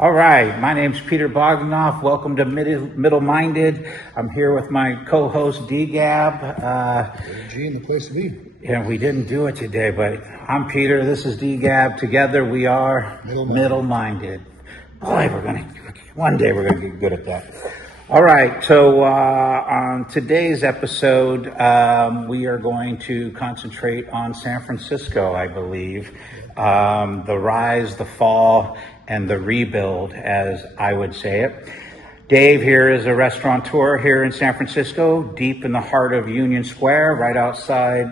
All right, my name's Peter Bogdanov. Welcome to Middle Minded. I'm here with my co-host D-Gab. In the place to be. And we didn't do it today, but I'm Peter. This is D-Gab. Together we are Middle Minded. Boy, one day we're gonna get good at that. All right, so on today's episode, we are going to concentrate on San Francisco, I believe. The rise, the fall, and the rebuild, as I would say it. Dave here is a restaurateur here in San Francisco, deep in the heart of Union Square, right outside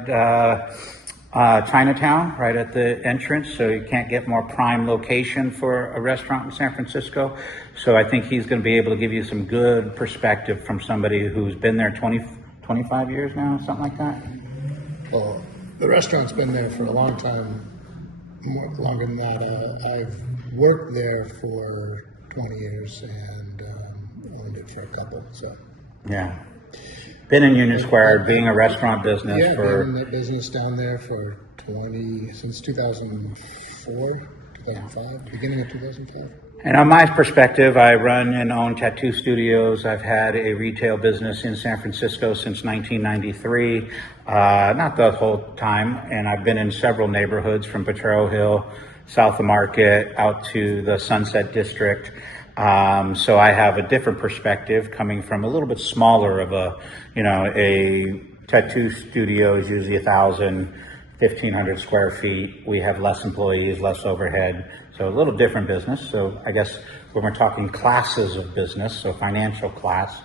Chinatown, right at the entrance. So you can't get more prime location for a restaurant in San Francisco. So I think he's going to be able to give you some good perspective from somebody who's been there 25 years now, something like that. Well, the restaurant's been there for a long time, longer than that. I've worked there for 20 years and owned it for a couple. So yeah, been in Union Square, being a restaurant business been in the business down there for since 2004, 2005, beginning of 2005. And on my perspective, I run and own tattoo studios. I've had a retail business in San Francisco since 1993, not the whole time. And I've been in several neighborhoods from Potrero Hill, south of Market, out to the Sunset District. So I have a different perspective coming from a little bit smaller of a tattoo studio is usually 1,500 square feet. We have less employees, less overhead. So a little different business. So I guess when we're talking classes of business, so financial class,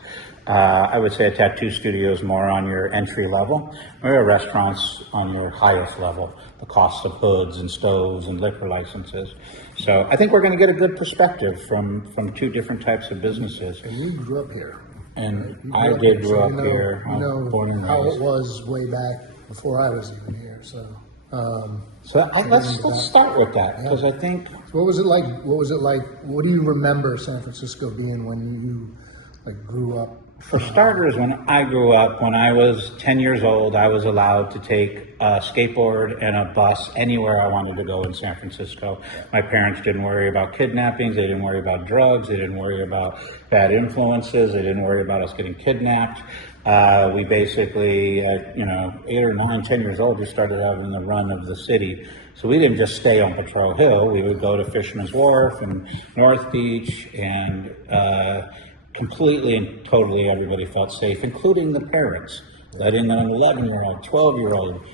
I would say a tattoo studio is more on your entry level, or restaurants on your highest level, the cost of hoods and stoves and liquor licenses. So I think we're going to get a good perspective from two different types of businesses. And you grew up here. And I did grow up here. You know born and how raised. it was way back before I was even here. So let's start with that, because I think. So what was it like? What do you remember San Francisco being when you grew up? For starters, when I grew up, when I was 10 years old, I was allowed to take a skateboard and a bus anywhere I wanted to go in San Francisco. My parents didn't worry about kidnappings. They didn't worry about drugs. They didn't worry about bad influences. They didn't worry about us getting kidnapped. We basically, 8 or 9, 10 years old, we started having the run of the city. So we didn't just stay on Potrero Hill. We would go to Fisherman's Wharf and North Beach, and completely and totally everybody felt safe, including the parents, letting an 11-year-old, 12-year-old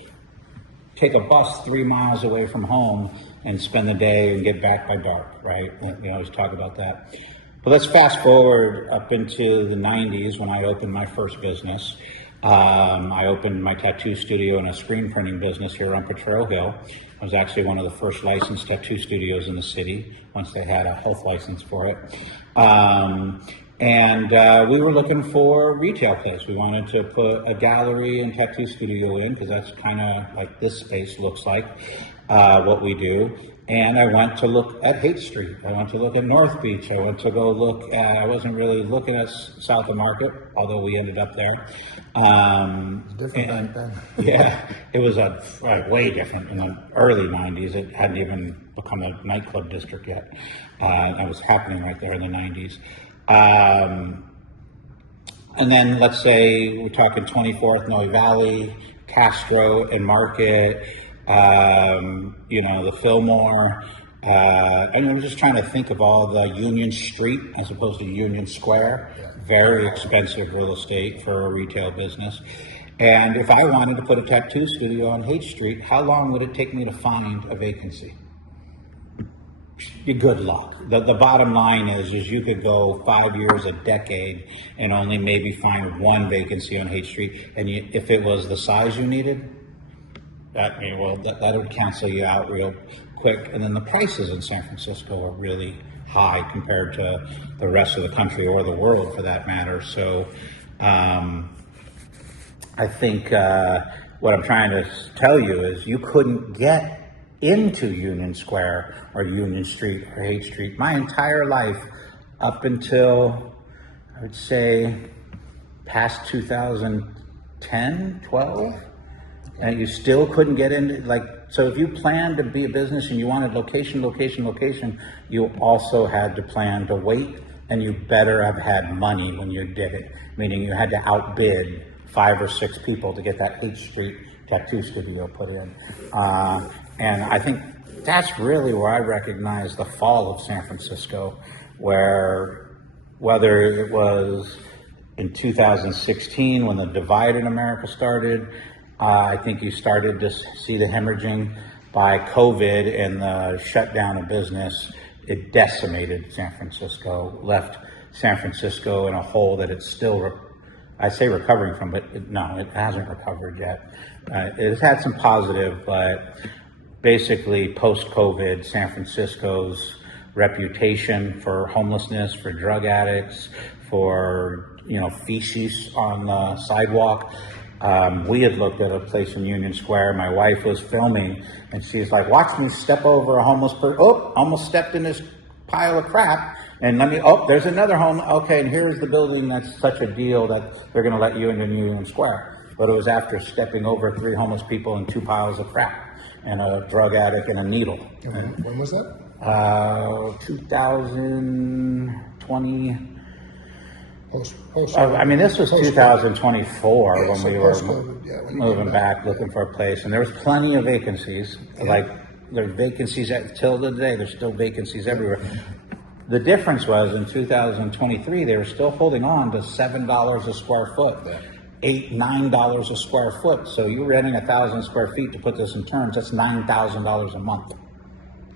take a bus 3 miles away from home and spend the day and get back by dark, right? We always talk about that. But let's fast forward up into the 90s when I opened my first business. I opened my tattoo studio and a screen printing business here on Potrero Hill. I was actually one of the first licensed tattoo studios in the city, once they had a health license for it. And we were looking for a retail place. We wanted to put a gallery and tattoo studio in, because that's kind of like this space looks like, what we do. And I went to look at Haight Street. I went to look at North Beach. I went to go look at, I wasn't really looking at South of Market, although we ended up there. Different back then. Yeah, it was way different in the early 90s. It hadn't even become a nightclub district yet. That was happening right there in the 90s. And then let's say we're talking 24th, Noe Valley, Castro and Market, the Fillmore. I'm just trying to think of all the Union Street as opposed to Union Square. Very expensive real estate for a retail business. And if I wanted to put a tattoo studio on Haight Street, how long would it take me to find a vacancy? Good luck. The bottom line is you could go 5 years, a decade, and only maybe find one vacancy on Haight Street. And if it was the size you needed, that would cancel you out real quick. And then the prices in San Francisco are really high compared to the rest of the country, or the world for that matter. So I think what I'm trying to tell you is you couldn't get into Union Square or Union Street or Haight Street my entire life up until, I would say, past 2010, 12. And you still couldn't get into, So if you planned to be a business and you wanted location, you also had to plan to wait, and you better have had money when you did it, meaning you had to outbid 5 or 6 people to get that Haight Street tattoo studio put in. And I think that's really where I recognize the fall of San Francisco, where whether it was in 2016 when the divide in America started, I think you started to see the hemorrhaging by COVID and the shutdown of business. It decimated San Francisco, left San Francisco in a hole that it's still, I say recovering from, but no, it hasn't recovered yet. It has had some positive, but basically post-COVID, San Francisco's reputation for homelessness, for drug addicts, for, feces on the sidewalk. We had looked at a place in Union Square. My wife was filming, and she's like, watch me step over a homeless person. Oh, almost stepped in this pile of crap. And there's another home. Okay, and here's the building that's such a deal that they're going to let you into Union Square. But it was after stepping over 3 homeless people and 2 piles of crap and a drug addict and a needle. And when was that? 2020. This was 2024 when we were moving back, looking for a place, and there was plenty of vacancies. Like there's vacancies till today. There's still vacancies everywhere. The difference was in 2023 they were still holding on to $7 a square foot, $8, $9 a square foot. So you're renting 1,000 square feet. To put this in terms, that's $9,000 a month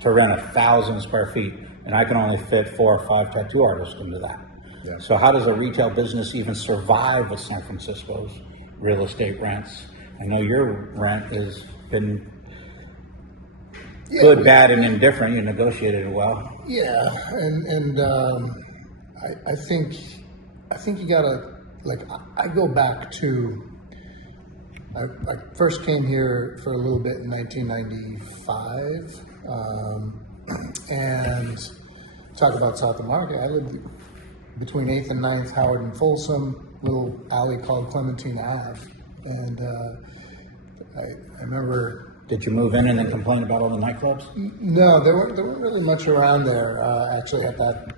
to rent 1,000 square feet, and I can only fit 4 or 5 tattoo artists into that. Yeah. So how does a retail business even survive with San Francisco's real estate rents? I know your rent has been good, bad, and indifferent. You negotiated it well. Yeah, and I think you gotta, I go back to, I first came here for a little bit in 1995, and talk about South of Market. I lived between 8th and 9th, Howard and Folsom, little alley called Clementine Ave. And I remember... Did you move in and then complain about all the nightclubs? No, there weren't really much around there, actually, at that.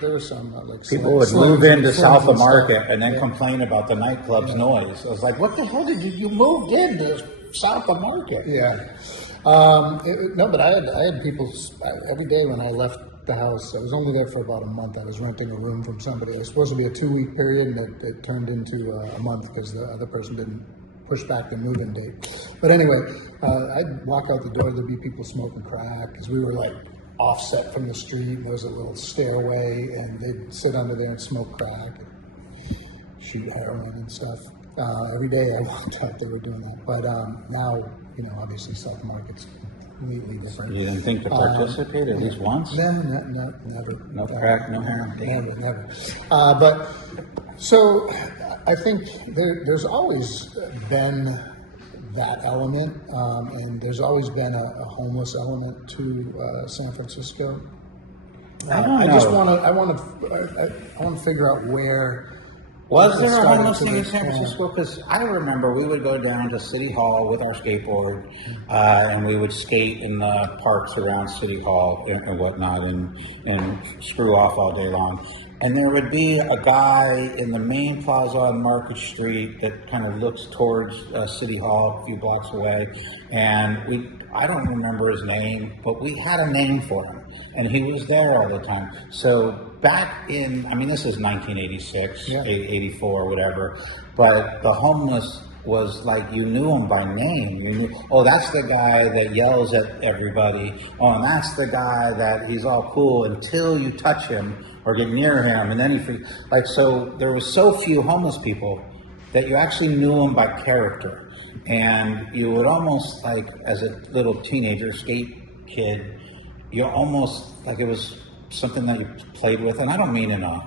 There was some, people would move into South of Market and then complain about the nightclub's noise. I was like, what the hell did you moved into South of Market? Yeah. But I had people every day when I left the house. I was only there for about a month. I was renting a room from somebody. It was supposed to be a 2-week period, and it turned into a month because the other person didn't push back the move-in date. But anyway, I'd walk out the door. There'd be people smoking crack because we were offset from the street. There was a little stairway, and they'd sit under there and smoke crack, and shoot heroin and stuff. Every day I walked out, they were doing that. But now, obviously South Market's completely different. You didn't think to participate at least once? No, never. No crack, no heroin? Never. But so I think there's always been that element, and there's always been a homeless element to San Francisco. I want to figure out where. Was there a homeless thing in San Francisco? Because I remember we would go down to City Hall with our skateboard, and we would skate in the parks around City Hall and whatnot, and screw off all day long. And there would be a guy in the main plaza on Market Street that kind of looks towards City Hall a few blocks away, and I don't remember his name, but we had a name for him, and he was there all the time. So back in, this is 1986, 84, whatever, but the homeless was you knew him by name. You knew, that's the guy that yells at everybody. And that's the guy that he's all cool until you touch him or get near him, and then so there was so few homeless people that you actually knew them by character, and you would almost as a little teenager, skate kid, you almost it was something that you played with, and I don't mean in a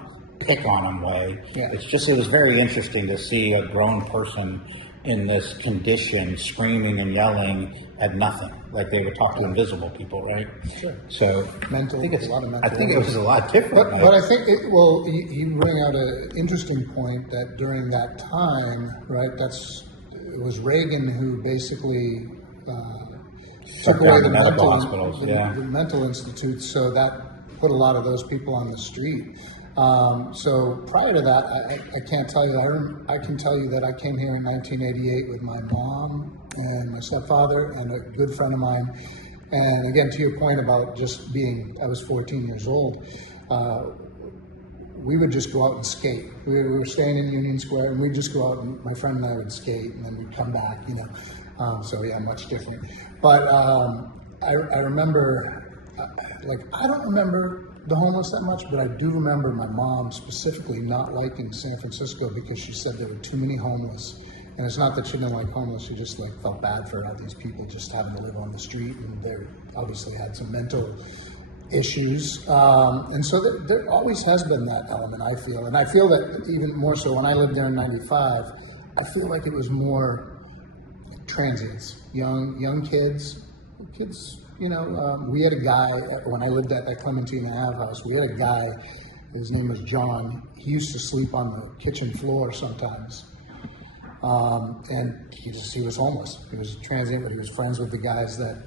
pick on them way. Yeah. It's just, it was very interesting to see a grown person in this condition screaming and yelling at nothing, like they would talk to invisible people, right? Sure. So mental, I think it was a lot different. But I think you bring out an interesting point that during that time, right? It was Reagan who basically Shut down the medical hospitals, the mental institutes, so that put a lot of those people on the street. So prior to that, I can't tell you. I can tell you that I came here in 1988 with my mom and my stepfather and a good friend of mine. And again, to your point about just being, I was 14 years old. We would just go out and skate. We were staying in Union Square, and we'd just go out, and my friend and I would skate, and then we'd come back, you know. So yeah, much different. But I remember, I don't remember the homeless that much, but I do remember my mom specifically not liking San Francisco because she said there were too many homeless. And it's not that she didn't like homeless, she just felt bad for all these people just having to live on the street, and they obviously had some mental issues. And so there always has been that element, I feel. And I feel that even more so when I lived there in 95, I feel like it was more transients, young kids, you know. We had a guy, when I lived at that Clementina Ave house, we had a guy, his name was John. He used to sleep on the kitchen floor sometimes. And he was homeless. He was transient, but he was friends with the guys that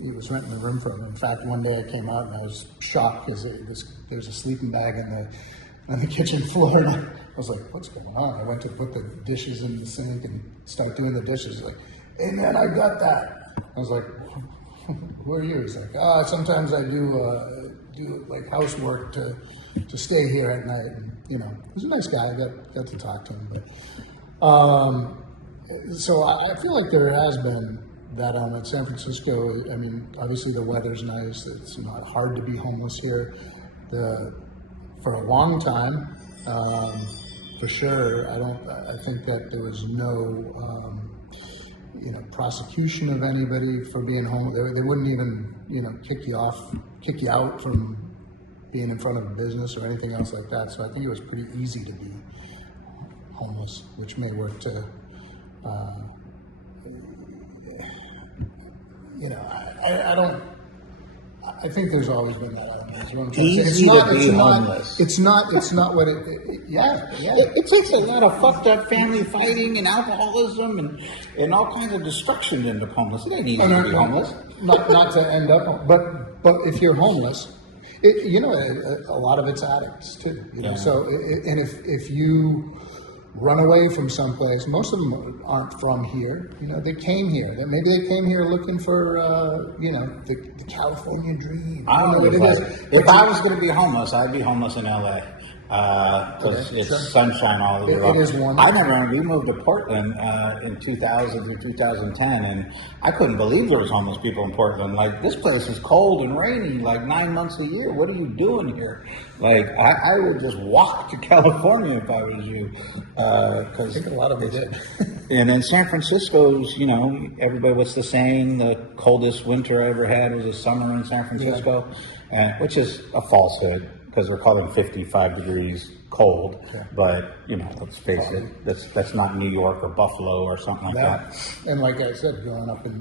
he was renting a room from. In fact, one day I came out and I was shocked because there's a sleeping bag on the kitchen floor. And I was like, what's going on? I went to put the dishes in the sink and start doing the dishes. He's like, hey man, I got that. I was like, who are you? He's like, sometimes I do like housework to stay here at night. And, you know, he was a nice guy. I got to talk to him, but. So I feel like there has been that element. San Francisco, I mean, obviously the weather's nice. It's not hard to be homeless here. For a long time, for sure, I think that there was no, prosecution of anybody for being homeless. They wouldn't even, kick you out from being in front of a business or anything else like that. So I think it was pretty easy to be homeless, which may work to, I think there's always been that element. Easy to be homeless. It's not what yeah. It takes a lot of fucked up family fighting and alcoholism and all kinds of destruction to end up homeless. It ain't easy to be homeless. Not to end up, but if you're homeless, a lot of it's addicts too. So and if you run away from someplace, most of them aren't from here. They came here. Maybe they came here looking for, the California dream. I don't know what it is. If I was going to be homeless, I'd be homeless in LA. Because it's sunshine all the way. It is warm. I remember we moved to Portland in 2000 through 2010, and I couldn't believe there was homeless people in Portland. Like, this place is cold and rainy, like 9 months a year. What are you doing here? Like, I would just walk to California if I was you. I think a lot of it did. And in San Francisco's, everybody, what's the saying? The coldest winter I ever had was a summer in San Francisco, which is a falsehood. Because we're calling 55 degrees cold, but let's face it, that's not New York or Buffalo or something like that. And like I said, growing up in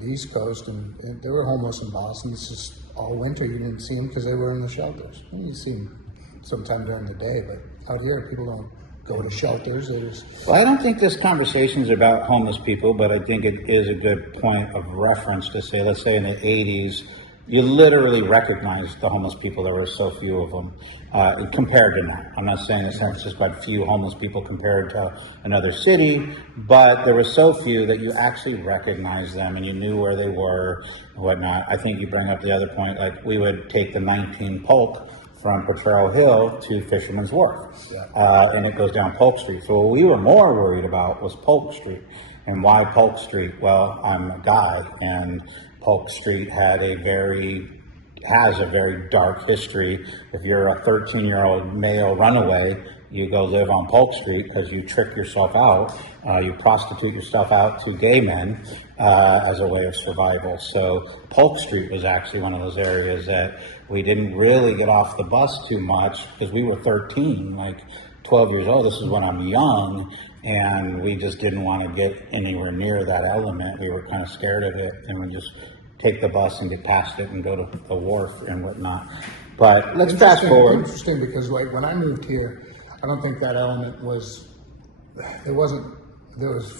the East Coast, and they were homeless in Boston. It's just all winter. You didn't see them because they were in the shelters. You see them sometime during the day, but out here people don't go to shelters. Well, I don't think this conversation is about homeless people, but I think it is a good point of reference to say, let's say in the 80s. You literally recognize the homeless people. There were so few of them compared to now. I'm not saying that San Francisco had few homeless people compared to another city, but there were so few that you actually recognized them and you knew where they were and whatnot. I think you bring up the other point, like we would take the 19 Polk from Potrero Hill to Fisherman's Wharf, and it goes down Polk Street. So what we were more worried about was Polk Street. And why Polk Street? Well, I'm a guy, and Polk Street has a very dark history. If you're a 13-year-old male runaway, you go live on Polk Street because you trick yourself out. You prostitute yourself out to gay men as a way of survival. So Polk Street was actually one of those areas that we didn't really get off the bus too much because we were 13, like 12 years old. This is when I'm young. And we just didn't want to get anywhere near that element. We were kind of scared of it, and we just take the bus and get past it and go to the wharf and whatnot. But let's fast forward. Interesting, because like when I moved here, I don't think that element was. There was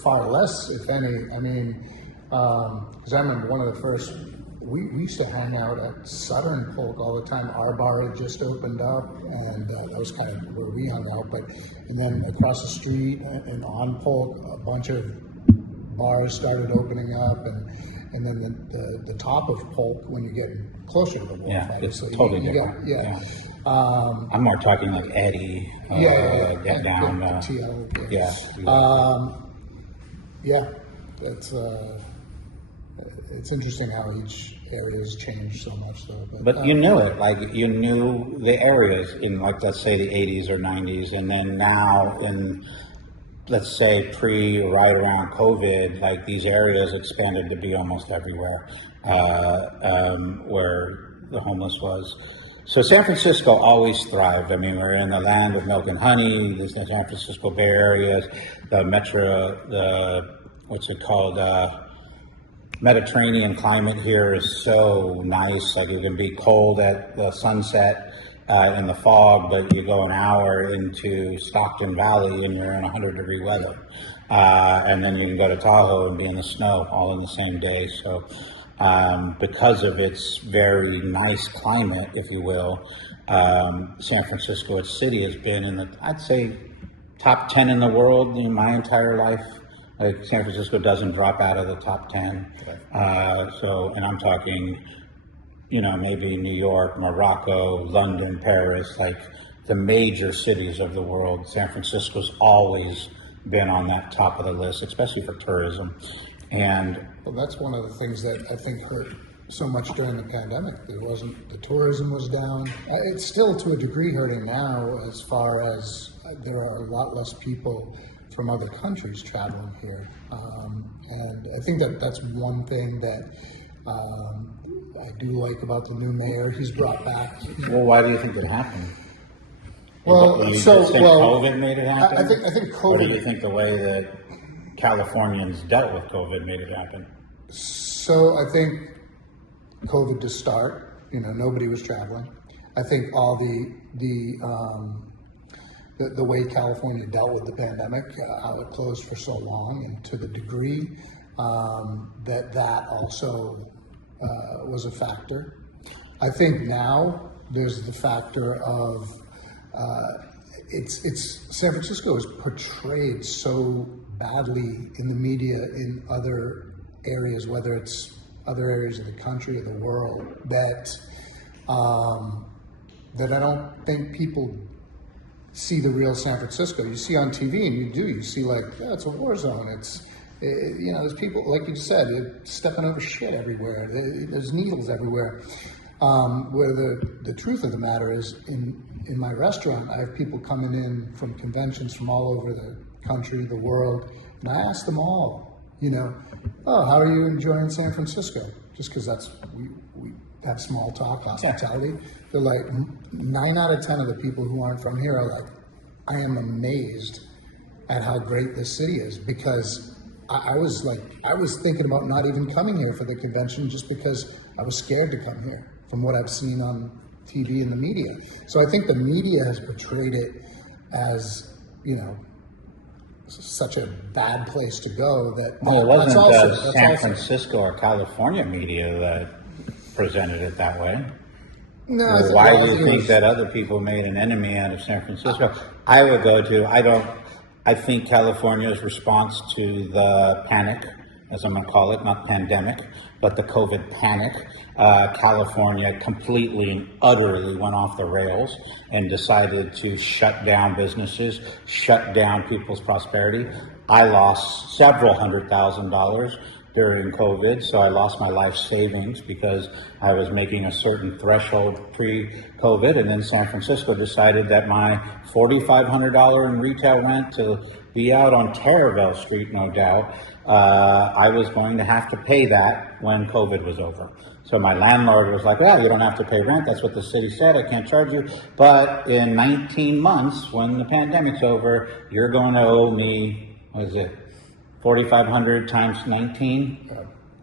far less, if any. I mean, Because I remember one of the first, we used to hang out at Southern Polk all the time. Our bar had just opened up, and that was kind of where we hung out. And then across the street and on Polk, a bunch of bars started opening up, and then the top of Polk, when you get closer to the wharf, Yeah, it's obviously, totally you different. yeah. I'm more talking like Eddie, get down. TL, Yeah. Yeah, it's interesting how each area has changed so much, though. But you knew it, like you knew the areas in, like, let's say the 80s or 90s, and then now in, let's say right around COVID, like these areas expanded to be almost everywhere where the homeless was. So San Francisco always thrived. I mean, we're in the land of milk and honey, the San Francisco Bay Areas, the what's it called? Mediterranean climate here is so nice. Like, it can be cold at the sunset in the fog, but you go an hour into Stockton Valley and you're in 100-degree weather. And then you can go to Tahoe and be in the snow all in the same day. So because of its very nice climate, if you will, San Francisco, its city, has been in the, I'd say, top 10 in the world in my entire life. Like, San Francisco doesn't drop out of the top 10. And I'm talking, maybe New York, Morocco, London, Paris, like the major cities of the world. San Francisco's always been on that top of the list, especially for tourism. And well, that's one of the things that I think hurt so much during the pandemic. The tourism was down. It's still to a degree hurting now, as far as there are a lot less people from other countries traveling here. And I think that's one thing that I do like about the new mayor. He's brought back. Well, why do you think it happened? Well, COVID made it happen? I think COVID. Or do you think the way that Californians dealt with COVID made it happen? So I think COVID to start, nobody was traveling. I think all the way California dealt with the pandemic, how it closed for so long, and to the degree that also was a factor. I think now there's the factor of it's San Francisco is portrayed so badly in the media in other areas, whether it's other areas of the country or the world, that I don't think people see the real San Francisco. You see on TV, and you see like, it's a war zone. There's people, like you said, they're stepping over shit everywhere. There's needles everywhere. Where the truth of the matter is, in my restaurant, I have people coming in from conventions from all over the country, the world, and I ask them all, how are you enjoying San Francisco? Just because we have small talk, hospitality. Yeah. They're like, 9 out of 10 of the people who aren't from here are like, I am amazed at how great this city is, because I was thinking about not even coming here for the convention just because I was scared to come here from what I've seen on TV and the media. So I think the media has portrayed it as, such a bad place to go that. Well, it wasn't San Francisco or California media that presented it that way. No, why do you think that other people made an enemy out of San Francisco? I think California's response to the panic, as I'm going to call it, not pandemic, but the COVID panic, California completely and utterly went off the rails and decided to shut down businesses, shut down people's prosperity. I lost several $100,000 during COVID, so I lost my life savings because I was making a certain threshold pre-COVID, and then San Francisco decided that my $4,500 in retail rent to be out on Taravel Street, no doubt, I was going to have to pay that when COVID was over. So my landlord was like, well, you don't have to pay rent. That's what the city said. I can't charge you. But in 19 months, when the pandemic's over, you're going to owe me, what is it, 4,500 times 19?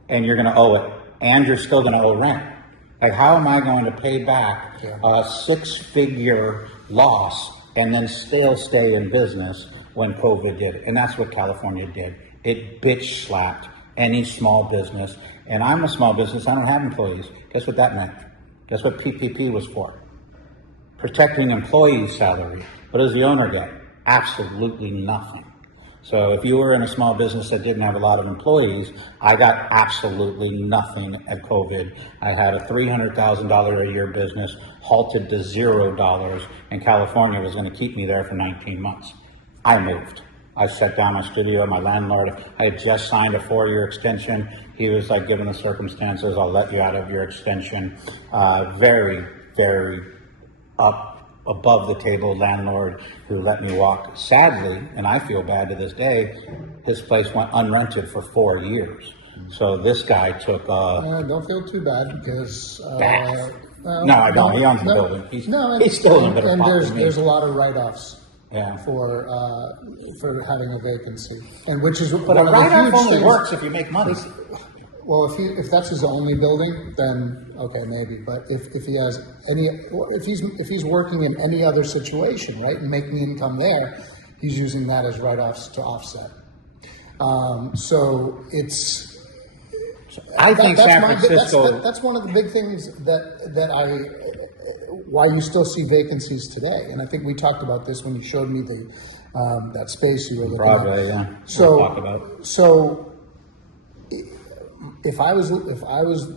And you're going to owe it. And you're still going to owe rent. Like, how am I going to pay back a six-figure loss and then still stay in business when COVID did? And that's what California did. It bitch slapped any small business. And I'm a small business, I don't have employees. Guess what that meant? Guess what PPP was for? Protecting employees' salary. What does the owner get? Absolutely nothing. So if you were in a small business that didn't have a lot of employees, I got absolutely nothing at COVID. I had a $300,000 a year business halted to $0, and California was going to keep me there for 19 months. I moved. I shut down my studio. My landlord, I had just signed a 4-year extension. He was like, given the circumstances, I'll let you out of your extension. Very, very above the table landlord who let me walk. Sadly, and I feel bad to this day, his place went unrented for 4 years. So this guy took don't feel too bad because no, I don't. He owns the building. He's still in a bit of pot with me. There's a lot of write-offs. Yeah. For having a vacancy, and which is but a write-off only works if you make money. Well, if that's his only building, then okay, maybe. But if he has if he's working in any other situation, right, and making income there, he's using that as write-offs to offset. So it's. I think San Francisco. That's one of the big things why you still see vacancies today. And I think we talked about this when you showed me that space you were looking Broadway, at. yeah. So if I was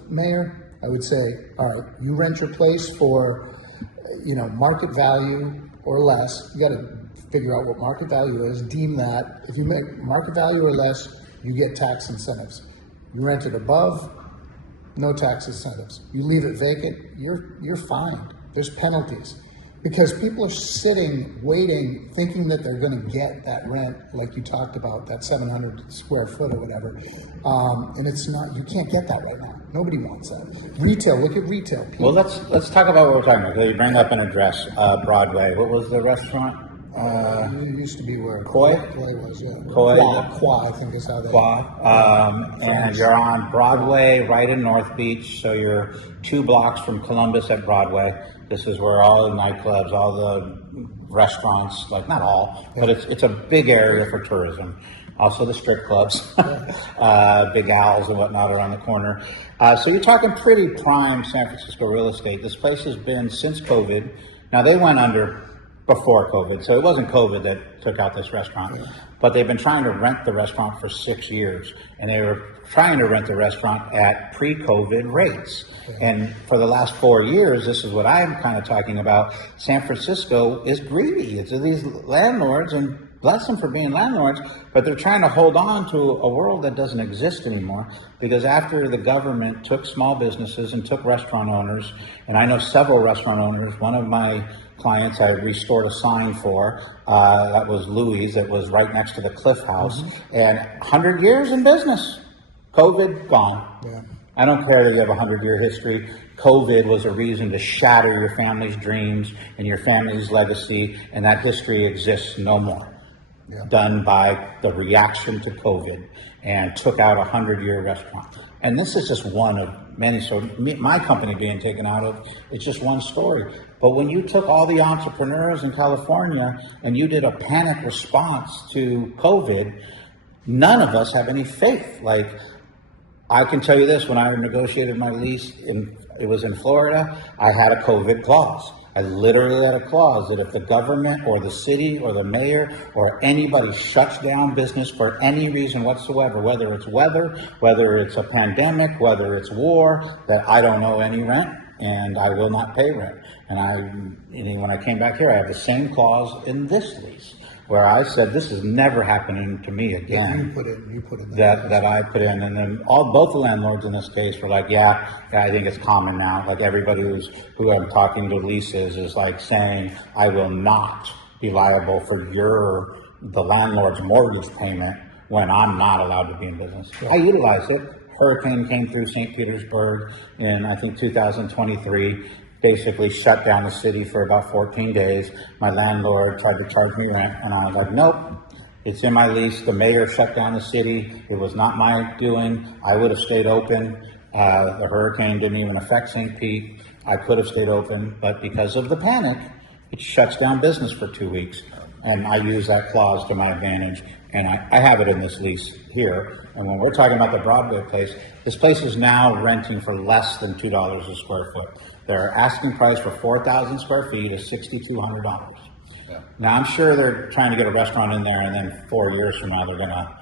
mayor, I would say, all right, you rent your place for, market value or less. You got to figure out what market value is, deem that. If you make market value or less, you get tax incentives. You rent it above, no tax incentives. You leave it vacant, you're fined. There's penalties because people are sitting, waiting, thinking that they're going to get that rent, like you talked about, that 700 square foot or whatever. And it's not. You can't get that right now. Nobody wants that. Retail. Look at retail. People. Well, let's talk about what we're talking about. You bring up an address, Broadway. What was the restaurant? It used to be where Koi was, yeah. Koi, Qua, I think is how they. And you're on Broadway, right in North Beach. So you're 2 blocks from Columbus at Broadway. This is where all the nightclubs, all the restaurants, like not all, but it's a big area for tourism. Also the strip clubs, Big Owls and whatnot around the corner. So you're talking pretty prime San Francisco real estate. This place has been since COVID. Now they went under before COVID, so it wasn't COVID that took out this restaurant, but they've been trying to rent the restaurant for 6 years, and they were trying to rent the restaurant at pre-COVID rates. And for the last 4 years, this is what I'm kind of talking about, San Francisco is greedy. It's these landlords, and bless them for being landlords, but they're trying to hold on to a world that doesn't exist anymore, because after the government took small businesses and took restaurant owners, and I know several restaurant owners, one of my clients I restored a sign for, that was Louis, that was right next to the Cliff House, and 100 years in business. COVID, gone. Yeah. I don't care that you have a 100-year history. COVID was a reason to shatter your family's dreams and your family's legacy, and that history exists no more. Yeah. Done by the reaction to COVID, and took out a 100-year restaurant. And this is just one of many. So my company being taken out of, it's just one story. But when you took all the entrepreneurs in California and you did a panic response to COVID, none of us have any faith. Like, I can tell you this, when I negotiated my lease, it was in Florida, I had a COVID clause. I literally had a clause that if the government or the city or the mayor or anybody shuts down business for any reason whatsoever, whether it's weather, whether it's a pandemic, whether it's war, that I don't owe any rent and I will not pay rent. And when I came back here, I have the same clause in this lease, where I said, this is never happening to me again. You put it that I put in, and then both the landlords in this case were like, yeah, I think it's common now. Like everybody who I'm talking to leases is like saying, I will not be liable for the landlord's mortgage payment when I'm not allowed to be in business. Yeah. I utilized it. Hurricane came through St. Petersburg in, I think, 2023. Basically shut down the city for about 14 days. My landlord tried to charge me rent, and I was like, nope, it's in my lease. The mayor shut down the city. It was not my doing. I would have stayed open. The hurricane didn't even affect St. Pete. I could have stayed open, but because of the panic, it shuts down business for 2 weeks. And I use that clause to my advantage, and I have it in this lease here. And when we're talking about the Broadway place, this place is now renting for less than $2 a square foot. Their asking price for 4,000 square feet is $6,200. Yeah. Now, I'm sure they're trying to get a restaurant in there, and then 4 years from now, they're gonna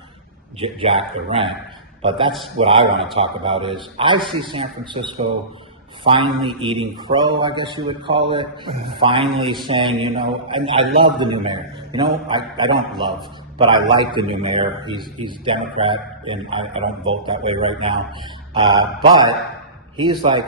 jack the rent. But that's what I want to talk about is I see San Francisco finally eating crow, I guess you would call it, finally saying, you know, and I love the new mayor. You know, I don't love, but I like the new mayor. He's Democrat, and I don't vote that way right now. But he's like,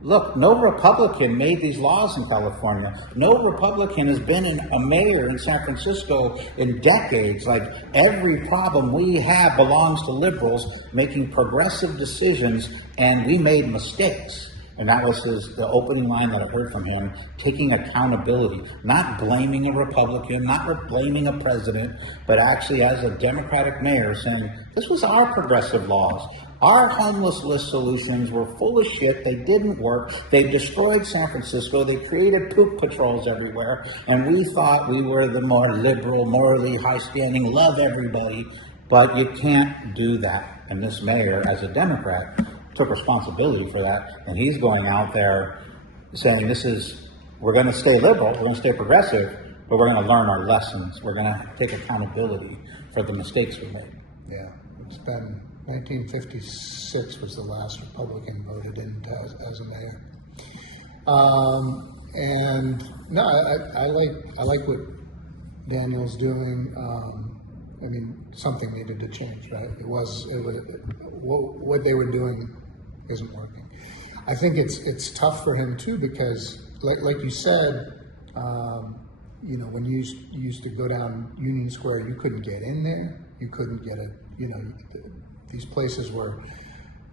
look, no Republican made these laws in California. No Republican has been a mayor in San Francisco in decades. Like, every problem we have belongs to liberals making progressive decisions, and we made mistakes. And that was the opening line that I heard from him, taking accountability, not blaming a Republican, not blaming a president, but actually as a Democratic mayor saying, this was our progressive laws. Our homeless list solutions were full of shit. They didn't work. They destroyed San Francisco. They created poop patrols everywhere. And we thought we were the more liberal, morally high-standing, love everybody. But you can't do that. And this mayor, as a Democrat, took responsibility for that, and he's going out there saying, we're going to stay liberal, we're going to stay progressive, but we're going to learn our lessons. We're going to take accountability for the mistakes we made. Yeah, it's been 1956 was the last Republican voted in as a mayor. And no, I like what Daniel's doing. I mean, something needed to change, right? It was what they were doing isn't working. I think it's tough for him too, because like you said, you know, when you used to go down Union Square, you couldn't get in there. You couldn't get these places were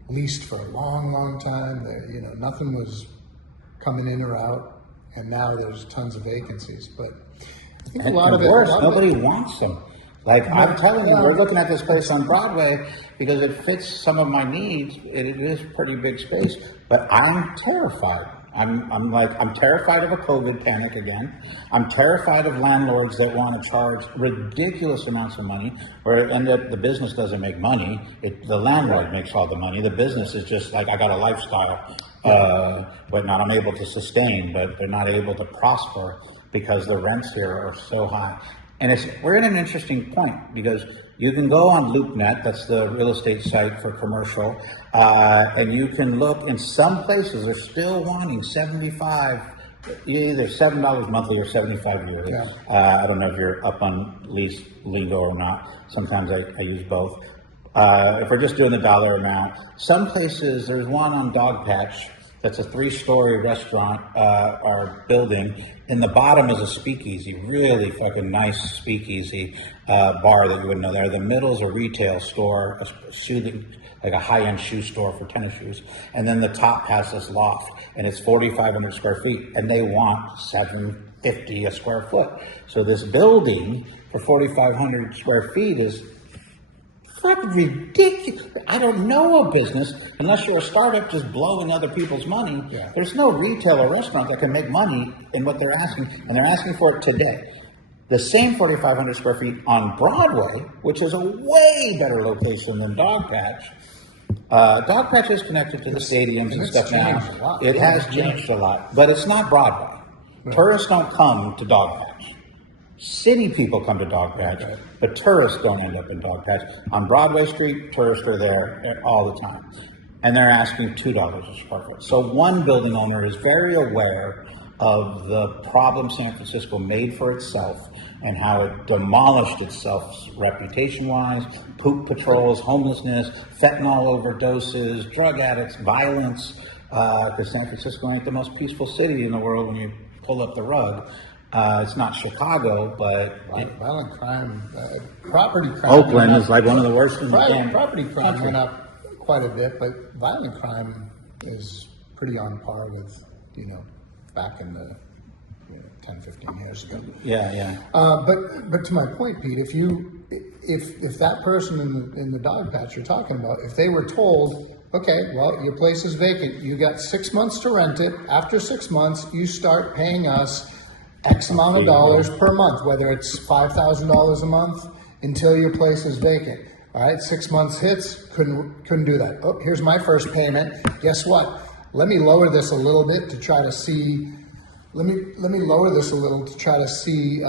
leased for a long time. You know, nothing was coming in or out, and now there's tons of vacancies. But I think and nobody wants them. Like, I'm telling you, we're looking at this place on Broadway because it fits some of my needs. It is pretty big space, but I'm terrified. I'm terrified of a COVID panic again. I'm terrified of landlords that want to charge ridiculous amounts of money, where it end up the business doesn't make money. The landlord makes all the money. The business is just like, I got a lifestyle, but I'm able to sustain, but they're not able to prosper because the rents here are so high. And we're in an interesting point because you can go on LoopNet, that's the real estate site for commercial, and you can look, in some places they're still wanting either $7 monthly or 75 years. Yeah. I don't know if you're up on lease lingo or not. Sometimes I use both. If we're just doing the dollar amount, some places, there's one on Dogpatch that's a 3-story restaurant or building. In the bottom is a speakeasy, really fucking nice speakeasy bar that you wouldn't know there. The middle is a retail store, like a high-end shoe store for tennis shoes. And then the top has this loft, and it's 4,500 square feet, and they want $750 a square foot. So this building for 4,500 square feet is fucking ridiculous. I don't know a business, unless you're a startup just blowing other people's money. Yeah. There's no retail or restaurant that can make money in what they're asking, and they're asking for it today. The same 4,500 square feet on Broadway, which is a way better location than Dogpatch. Dogpatch is connected to the stadiums and stuff now. It has changed a lot, but it's not Broadway. Right. Tourists don't come to Dogpatch. City people come to Dogpatch, but tourists don't end up in Dogpatch. On Broadway Street, tourists are there all the time. And they're asking $2 a square foot. So one building owner is very aware of the problem San Francisco made for itself and how it demolished itself reputation-wise, poop patrols, homelessness, fentanyl overdoses, drug addicts, violence, because San Francisco ain't the most peaceful city in the world when you pull up the rug. It's not Chicago, but violent crime, property crime. Oakland is like one of the worst in the property crime went up quite a bit, but violent crime is pretty on par with, back in the 10, 15 years ago. Yeah. But to my point, Pete, if that person in the dog patch you're talking about, if they were told, okay, well, your place is vacant, you got 6 months to rent it. After 6 months, you start paying us X amount of dollars per month, whether it's $5,000 a month until your place is vacant. All right, 6 months hits, couldn't do that. Oh, here's my first payment. Guess what? Let me lower this a little bit to try to see. Let me lower this a little to try to see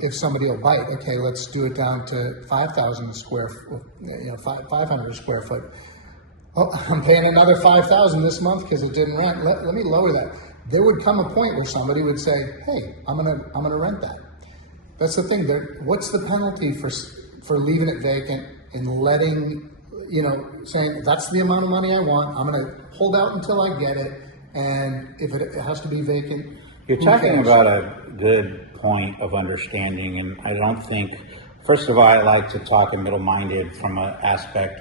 if somebody will bite. Okay, let's do it down to 5,000 square, 500 square foot. Oh, I'm paying another 5,000 this month because it didn't rent. Let me lower that. There would come a point where somebody would say, "Hey, I'm gonna rent that." That's the thing. What's the penalty for leaving it vacant and letting, saying that's the amount of money I want. I'm gonna hold out until I get it, and if it has to be vacant. You're talking about a good point of understanding, and I don't think. First of all, I like to talk in middle-minded from an aspect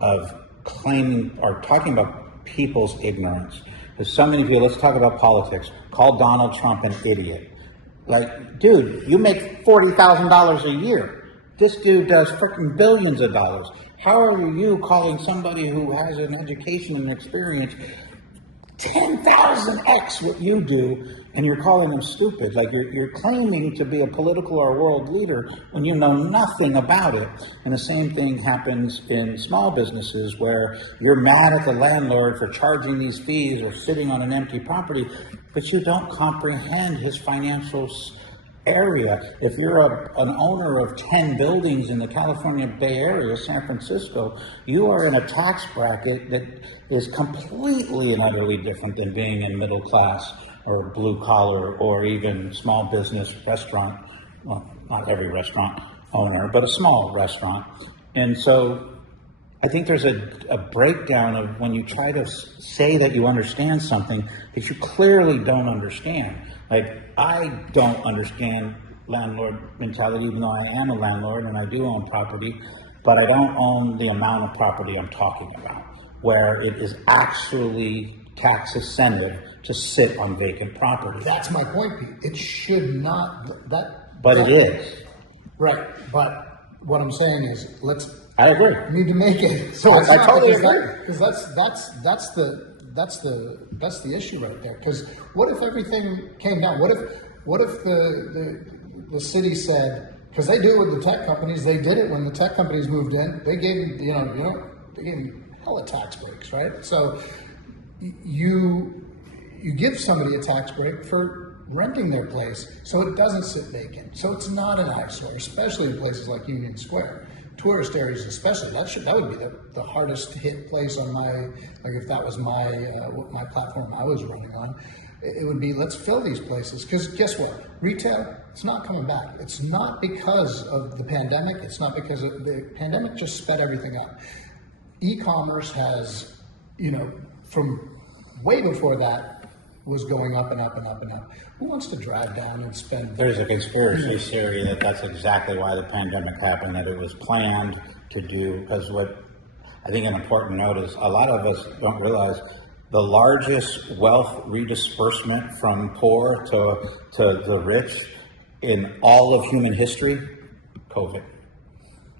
of claiming or talking about people's ignorance. There's so many people. Let's talk about politics. Call Donald Trump an idiot. Like, dude, you make $40,000 a year. This dude does freaking billions of dollars. How are you calling somebody who has an education and experience 10,000x what you do, and you're calling them stupid? Like you're claiming to be a political or world leader when you know nothing about it. And the same thing happens in small businesses where you're mad at the landlord for charging these fees or sitting on an empty property, but you don't comprehend his financial area. If you're an owner of 10 buildings in the California Bay Area, San Francisco, you are in a tax bracket that is completely and utterly different than being in middle class or blue collar or even small business restaurant. Well, not every restaurant owner, but a small restaurant. And so I think there's a breakdown of when you try to say that you understand something that you clearly don't understand. Like, I don't understand landlord mentality, even though I am a landlord and I do own property, but I don't own the amount of property I'm talking about, where it is actually tax incentive to sit on vacant property. That's my point, Pete. It should not, But it is. Right, but what I'm saying is, I agree. Need to make it. So I totally agree. Because that's the issue right there. Because what if everything came down? What if the city said, because they do it with the tech companies, they did it when the tech companies moved in. They gave they gave hella tax breaks, right? So you give somebody a tax break for renting their place, so it doesn't sit vacant, so it's not an eyesore, especially in places like Union Square. Tourist areas especially, that would be the hardest hit place on if that was my platform I was running on, it would be, let's fill these places. Because guess what? Retail, it's not coming back. It's not because of the pandemic. It's not because of the pandemic just sped everything up. E-commerce has, from way before that, was going up and up and up and up. Who wants to drive down and spend? There's a conspiracy theory that that's exactly why the pandemic happened, that it was planned to do, because what I think an important note is a lot of us don't realize the largest wealth redisbursement from poor to the rich in all of human history, COVID.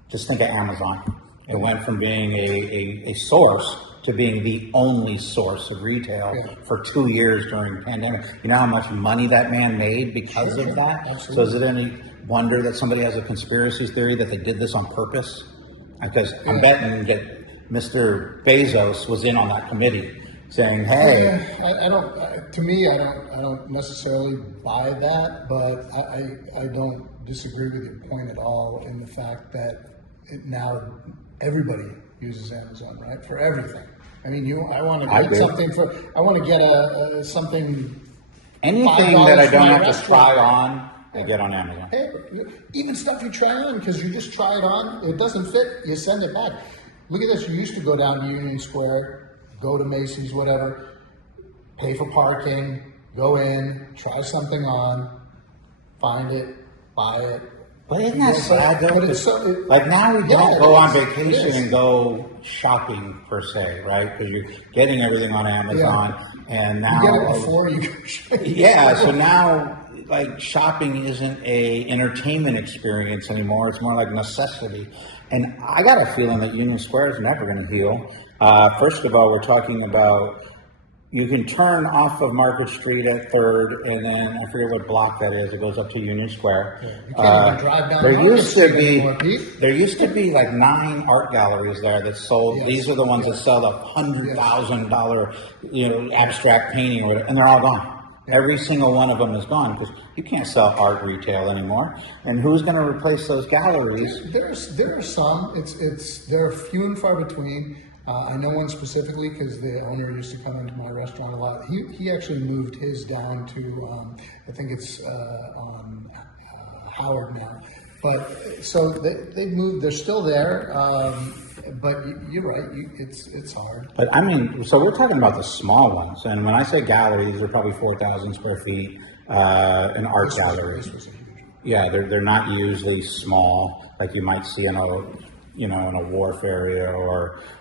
Just think of Amazon. It went from being a source to being the only source of retail for 2 years during the pandemic. You know how much money that man made because of that? Absolutely. So is it any wonder that somebody has a conspiracy theory that they did this on purpose? Because I'm betting that Mr. Bezos was in on that committee saying, hey. I don't necessarily buy that, but I don't disagree with your point at all in the fact that now everybody uses Amazon, right? For everything. I mean, I want to get something I want to get something. Anything that I don't have to try on, I get on Amazon. Hey, even stuff you try on, because you just try it on, it doesn't fit, you send it back. Look at this, you used to go down to Union Square, go to Macy's, whatever, pay for parking, go in, try something on, find it, buy it. But isn't that sad though? Like now we don't go on vacation and go shopping per se, right? Because you're getting everything on Amazon, and now you get it before you go shopping. Yeah, so now like shopping isn't a entertainment experience anymore. It's more like necessity. And I got a feeling that Union Square is never going to heal. First of all, we're talking about you can turn off of Market Street at 3rd, and then I forget what block that is. It goes up to Union Square. Yeah, you can't even drive down there Market used to Street be anymore, Pete. there used to be like 9 art galleries there that sold. Yes. These are the ones that sell the $100,000 abstract painting, or whatever, and they're all gone. Every single one of them is gone because you can't sell art retail anymore. And who's going to replace those galleries? There are some. They're few and far between. I know one specifically because the owner used to come into my restaurant a lot. He actually moved his down to I think it's on Howard now. But so they moved. They're still there. But you're right. It's hard. But I mean, so we're talking about the small ones, and when I say galleries, they're probably 4,000 square feet. An art gallery. This was a huge. Yeah, they're not usually small like you might see in in a wharf area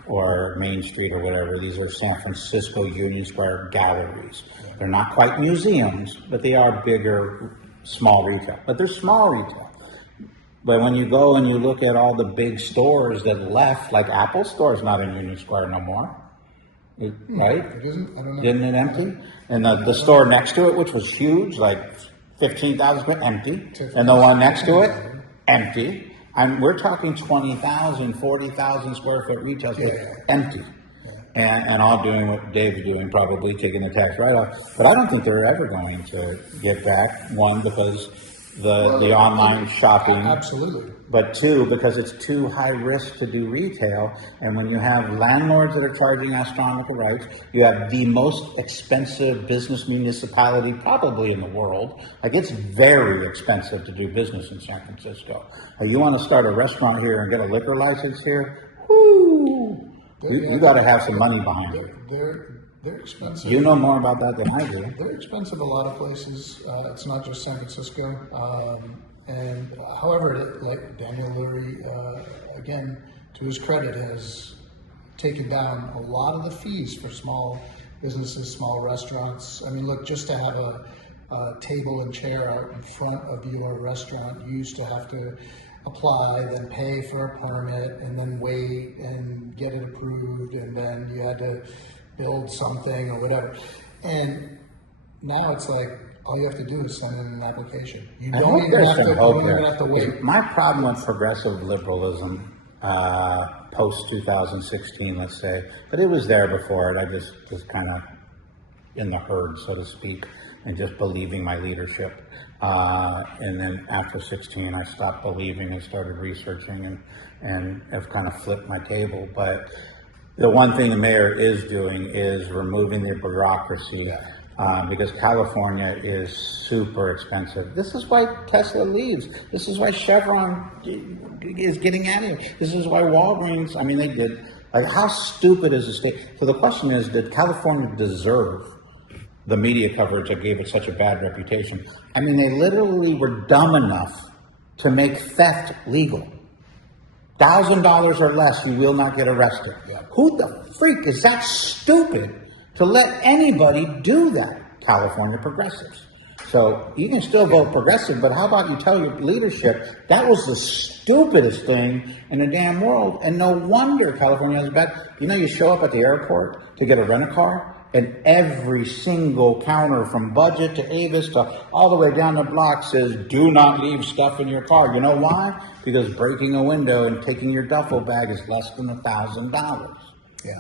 or Main Street or whatever. These are San Francisco Union Square galleries. They're not quite museums, but they are bigger, small retail. But they're small retail. But when you go and you look at all the big stores that left, like Apple Store's not in Union Square no more, right? It isn't. I don't know. Didn't it empty? And the store next to it, which was huge, like 15,000 square, empty. And the one next to it, empty. We're talking 20,000, 40,000 square foot retail space, empty. And all doing what Dave's doing, probably taking the tax write-off. But I don't think they're ever going to get back, one, because the online shopping. Absolutely. But 2, because it's too high risk to do retail. And when you have landlords that are charging astronomical rates, you have the most expensive business municipality probably in the world. Like, it's very expensive to do business in San Francisco. You want to start a restaurant here and get a liquor license here? Whoo! You got to have some money behind it. They're expensive. You know more about that than I do. They're expensive a lot of places. It's not just San Francisco. And however, like Daniel Lurie, again, to his credit, has taken down a lot of the fees for small businesses, small restaurants. I mean, look, just to have a table and chair out in front of your restaurant, you used to have to apply, then pay for a permit, and then wait and get it approved, and then you had to build something or whatever. And now it's like, all you have to do is send in an application. You don't even have to wait. My problem with progressive liberalism, post 2016, let's say, but it was there before it. I just was kind of in the herd, so to speak, and just believing my leadership. And then after 16, I stopped believing and started researching and have kind of flipped my table. But the one thing the mayor is doing is removing the bureaucracy. Because California is super expensive. This is why Tesla leaves. This is why Chevron is getting out of it. This is why Walgreens, I mean, they did. Like, how stupid is the state? So the question is, did California deserve the media coverage that gave it such a bad reputation? I mean, they literally were dumb enough to make theft legal. $1,000 or less, you will not get arrested. Who the freak is that stupid to let anybody do that? California progressives. So you can still vote progressive, but how about you tell your leadership that was the stupidest thing in the damn world, and no wonder California has bad. You show up at the airport to get a rent-a-car, and every single counter from Budget to Avis to all the way down the block says, do not leave stuff in your car. You know why? Because breaking a window and taking your duffel bag is less than $1,000. Yeah.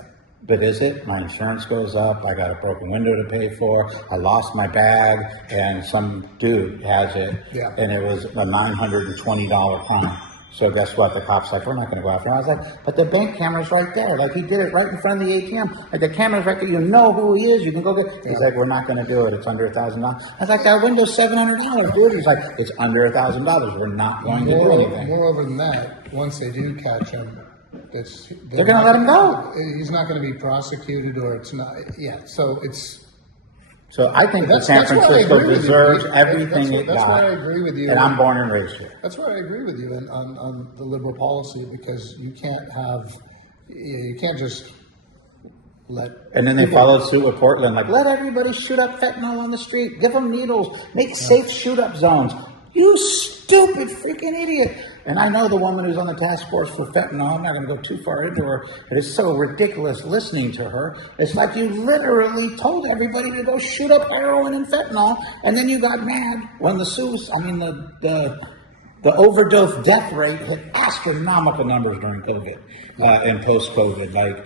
But is it? My insurance goes up. I got a broken window to pay for. I lost my bag, and some dude has it, and it was a $920 fine. So guess what? The cop's like, we're not going to go after him. I was like, but the bank camera's right there. Like, he did it right in front of the ATM. Like, the camera's right there. You know who he is. You can go get it. He's like, we're not going to do it. It's under $1,000. I was like, that window's $700, dude. He's like, it's under $1,000. We're not going to do anything. Moreover than that, once they do catch him, they're going to let him go. He's not going to be prosecuted, or it's not. Yeah, so it's. So I think that San Francisco deserves everything it got. That's why I agree with you. And I'm born and raised here. That's why I agree with you on the liberal policy, because you can't just let. And then they followed suit with Portland, like, let everybody shoot up fentanyl on the street, give them needles, make safe shoot up zones. You stupid freaking idiot. And I know the woman who's on the task force for fentanyl. I'm not going to go too far into her. It is so ridiculous listening to her. It's like you literally told everybody to go shoot up heroin and fentanyl, and then you got mad when the overdose death rate hit astronomical numbers during COVID and post-COVID. Like,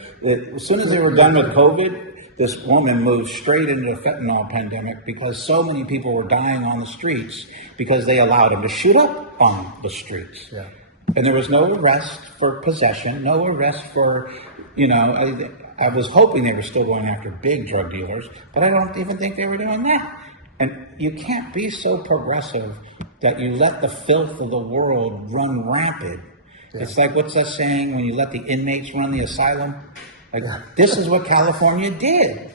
as soon as they were done with COVID, this woman moved straight into the fentanyl pandemic because so many people were dying on the streets because they allowed them to shoot up on the streets. Yeah. And there was no arrest for possession, no arrest for, I was hoping they were still going after big drug dealers, but I don't even think they were doing that. And you can't be so progressive that you let the filth of the world run rampant. Yeah. It's like, what's that saying, when you let the inmates run the asylum? Like, this is what California did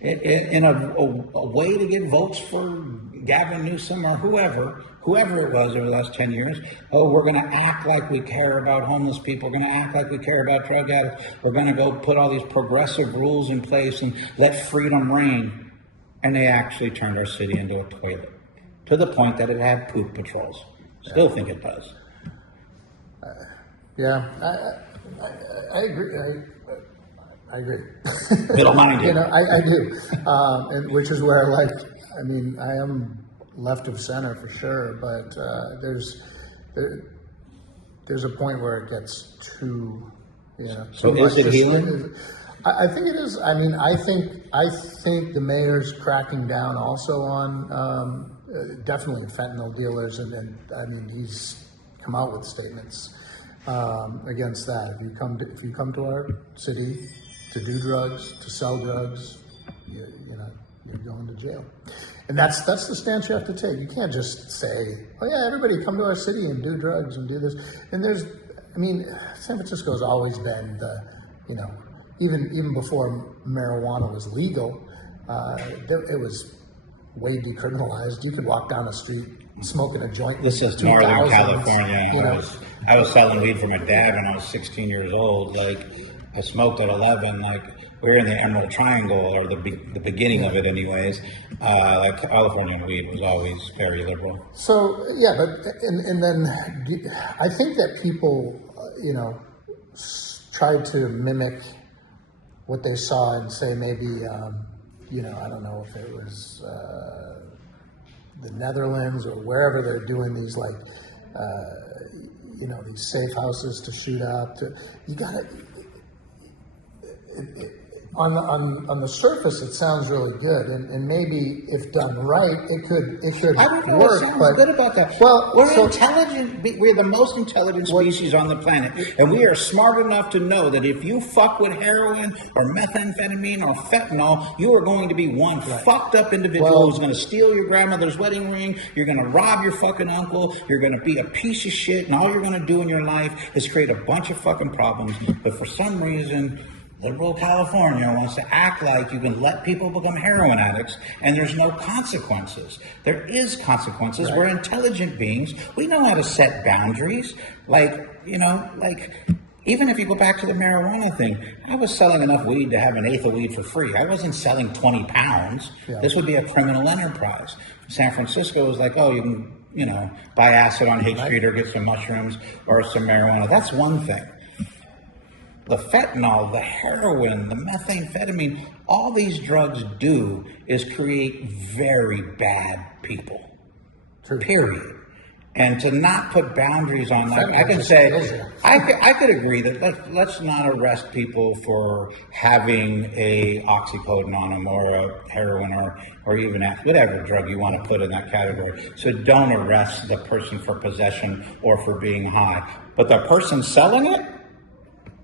in a way to get votes for Gavin Newsom or whoever it was over the last 10 years. Oh, we're going to act like we care about homeless people. We're going to act like we care about drug addicts. We're going to go put all these progressive rules in place and let freedom reign. And they actually turned our city into a toilet to the point that it had poop patrols. Still think it does. I agree. I agree. Middle-minded. I do, and which is where, I am left of center for sure, but there's a point where it gets too, So is it healing? I think it is. I think the mayor's cracking down also on definitely fentanyl dealers, and he's come out with statements against that. If you come to our city to do drugs, to sell drugs, you're going to jail. And that's the stance you have to take. You can't just say, oh yeah, everybody come to our city and do drugs and do this. And San Francisco's always been even before marijuana was legal, it was way decriminalized. You could walk down the street smoking a joint. This is Northern California. I was selling weed for my dad when I was 16 years old. I smoked at 11. We were in the Emerald Triangle, or the beginning of it, anyways. California weed was always very liberal. So yeah, but and then I think that people, tried to mimic what they saw and say maybe, I don't know if it was the Netherlands or wherever they're doing these these safe houses to shoot up. You gotta. On the surface, it sounds really good, and maybe if done right, it could I don't know. work. It sounds good about that. Well, we're intelligent. We're the most intelligent species on the planet, and we are smart enough to know that if you fuck with heroin or methamphetamine or fentanyl, you are going to be one fucked up individual who's going to steal your grandmother's wedding ring. You're going to rob your fucking uncle. You're going to be a piece of shit, and all you're going to do in your life is create a bunch of fucking problems. But for some reason, liberal California wants to act like you can let people become heroin addicts and there's no consequences. There is consequences. Right. We're intelligent beings. We know how to set boundaries. Even if you go back to the marijuana thing, I was selling enough weed to have an eighth of weed for free. I wasn't selling 20 pounds. Yeah. This would be a criminal enterprise. San Francisco was like, oh, you can, buy acid on Haight Street or get some mushrooms or some marijuana. That's one thing. The fentanyl, the heroin, the methamphetamine, all these drugs do is create very bad people. True. Period. And to not put boundaries on that, I can say, I could agree that let's not arrest people for having a oxycodone on them or a heroin or even whatever drug you want to put in that category. So don't arrest the person for possession or for being high. But the person selling it,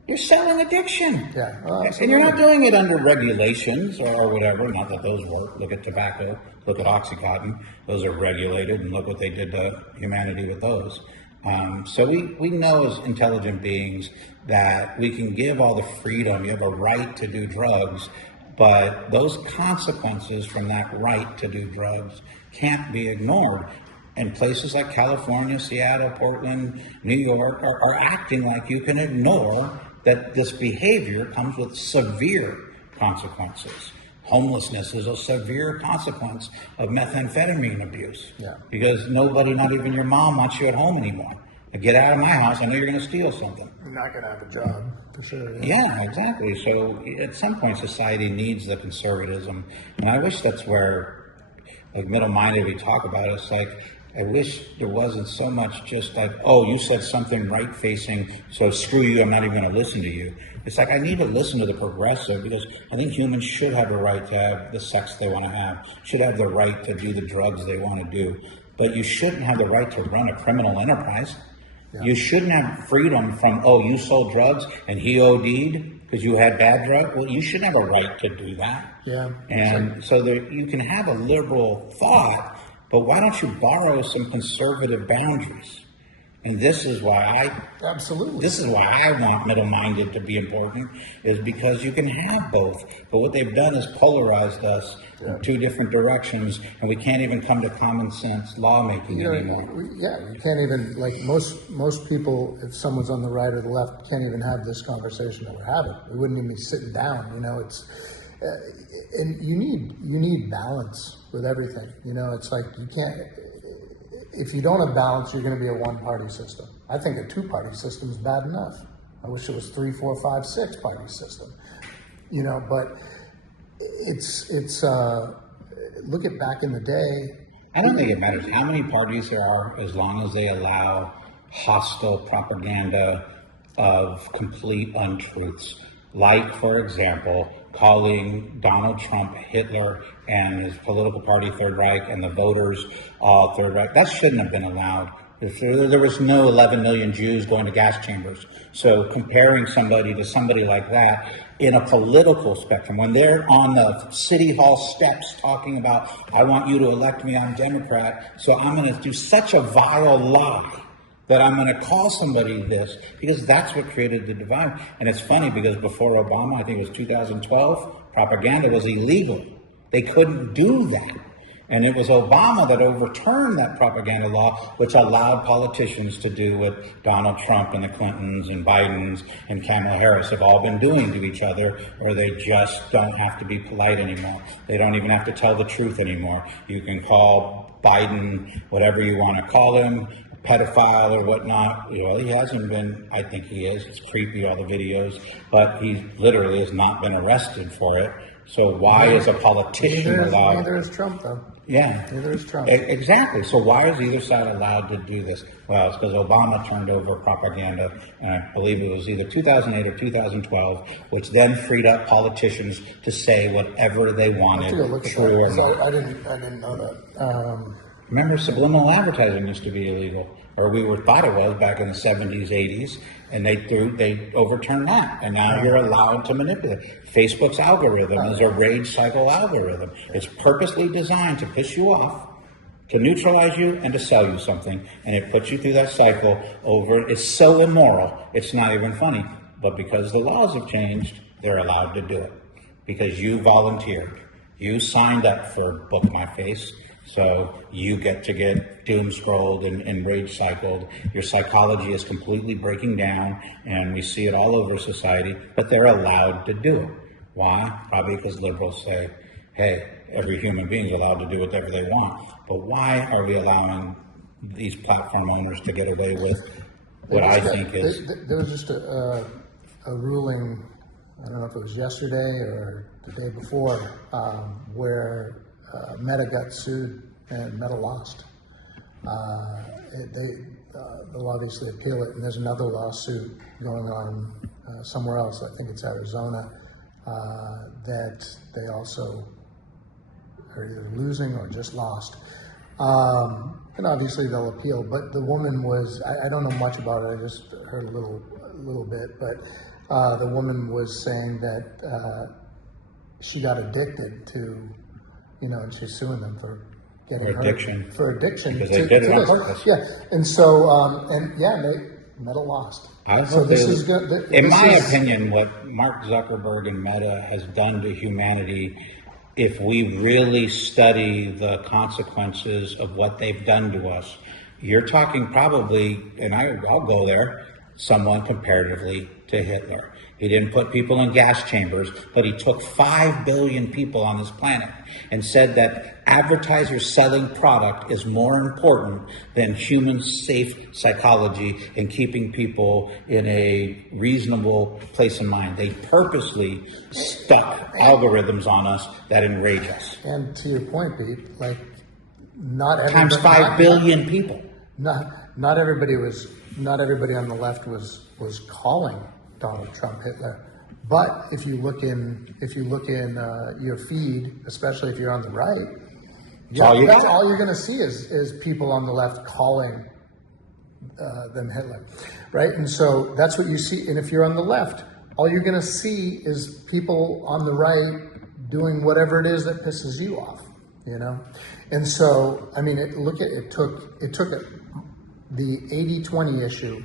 you're selling addiction. Yeah. And you're not doing it under regulations or whatever. Not that those work. Look at tobacco. Look at Oxycontin. Those are regulated, and look what they did to humanity with those. So we know as intelligent beings that we can give all the freedom. You have a right to do drugs, but those consequences from that right to do drugs can't be ignored. And places like California, Seattle, Portland, New York are acting like you can ignore that this behavior comes with severe consequences. homelessness is a severe consequence of methamphetamine abuse. Yeah. Because nobody, not even your mom, wants you at home anymore. Get out of my house, I know you're going to steal something. You're not going to have a job, for sure. Yeah, exactly. So at some point, society needs the conservatism. And I wish that's where, like, middle-minded we talk about it. It's like, I wish there wasn't so much just like, oh, you said something right-facing, so screw you, I'm not even going to listen to you. It's like, I need to listen to the progressive, because I think humans should have the right to have the sex they want to have, should have the right to do the drugs they want to do. But you shouldn't have the right to run a criminal enterprise. Yeah. You shouldn't have freedom from, oh, you sold drugs and he OD'd because you had bad drugs. Well, you shouldn't have a right to do that. Yeah. And so there, you can have a liberal thought, but why don't you borrow some conservative boundaries? And this is why This is why I want middle-minded to be important, is because you can have both. But what they've done is polarized us in two different directions, and we can't even come to common sense lawmaking anymore. You can't even, like, most people, if someone's on the right or the left, can't even have this conversation that we're having. We wouldn't even be sitting down. And you need balance with everything. It's like you can't. If you don't have balance, you're going to be a one-party system. I think a two-party system is bad enough. I wish it was 3, 4, 5, 6-party system. But it's look at back in the day. I don't think it matters how many parties there are, as long as they allow hostile propaganda of complete untruths. Like, for example, calling Donald Trump Hitler and his political party Third Reich and the voters Third Reich. That shouldn't have been allowed. There was no 11 million Jews going to gas chambers. So comparing somebody to somebody like that in a political spectrum, when they're on the city hall steps talking about, I want you to elect me, I'm Democrat, so I'm going to do such a vile lie that I'm going to call somebody this, because that's what created the divide. And it's funny, because before Obama, I think it was 2012, propaganda was illegal. They couldn't do that. And it was Obama that overturned that propaganda law, which allowed politicians to do what Donald Trump and the Clintons and Bidens and Kamala Harris have all been doing to each other, or they just don't have to be polite anymore. They don't even have to tell the truth anymore. You can call Biden whatever you want to call him, pedophile or whatnot. He hasn't been. I think he is. It's creepy, all the videos, but he literally has not been arrested for it. So why is a politician allowed? Neither is Trump, though. Yeah. Neither is Trump. Exactly. So why is either side allowed to do this? Well, it's because Obama turned over propaganda, and I believe it was either 2008 or 2012, which then freed up politicians to say whatever they wanted, true or not. I didn't know that. Remember, subliminal advertising used to be illegal, or we thought it was back in the 70s, 80s, and they overturned that, and now you're allowed to manipulate. Facebook's algorithm is a rage cycle algorithm. It's purposely designed to piss you off, to neutralize you, and to sell you something, and it puts you through that cycle over. It's so immoral, it's not even funny, but because the laws have changed, they're allowed to do it, because you volunteered. You signed up for Book My Face. So you get to get doom scrolled and rage cycled. Your psychology is completely breaking down, and we see it all over society, but they're allowed to do it. Why? Probably because liberals say, hey, every human being is allowed to do whatever they want. But why are we allowing these platform owners to get away with what I think is... There was just a ruling, I don't know if it was yesterday or the day before, where Meta got sued and Meta lost. They'll obviously appeal it, and there's another lawsuit going on somewhere else. I think it's Arizona, that they also are either losing or just lost. And obviously they'll appeal. But the woman was, I don't know much about it. I just heard a little bit, but the woman was saying that she got addicted to, and she's suing them for getting addiction. For addiction. Because they did it on purpose. Yeah, and so, Meta lost. In my opinion, what Mark Zuckerberg and Meta has done to humanity, if we really study the consequences of what they've done to us, you're talking probably, and I'll go there, someone comparatively to Hitler. He didn't put people in gas chambers, but he took 5 billion people on this planet and said that advertisers selling product is more important than human safe psychology and keeping people in a reasonable place of mind. They purposely stuck algorithms on us that enrage us. And to your point, Pete, like not everybody, Times 5 billion people. Not everybody on the left was calling Donald Trump Hitler. But if you look in your feed, especially if you're on the right, that's all you're going to see is people on the left calling them Hitler, right? And so that's what you see. And if you're on the left, all you're going to see is people on the right doing whatever it is that pisses you off, you know. And so, I mean, it took the 80-20 issue,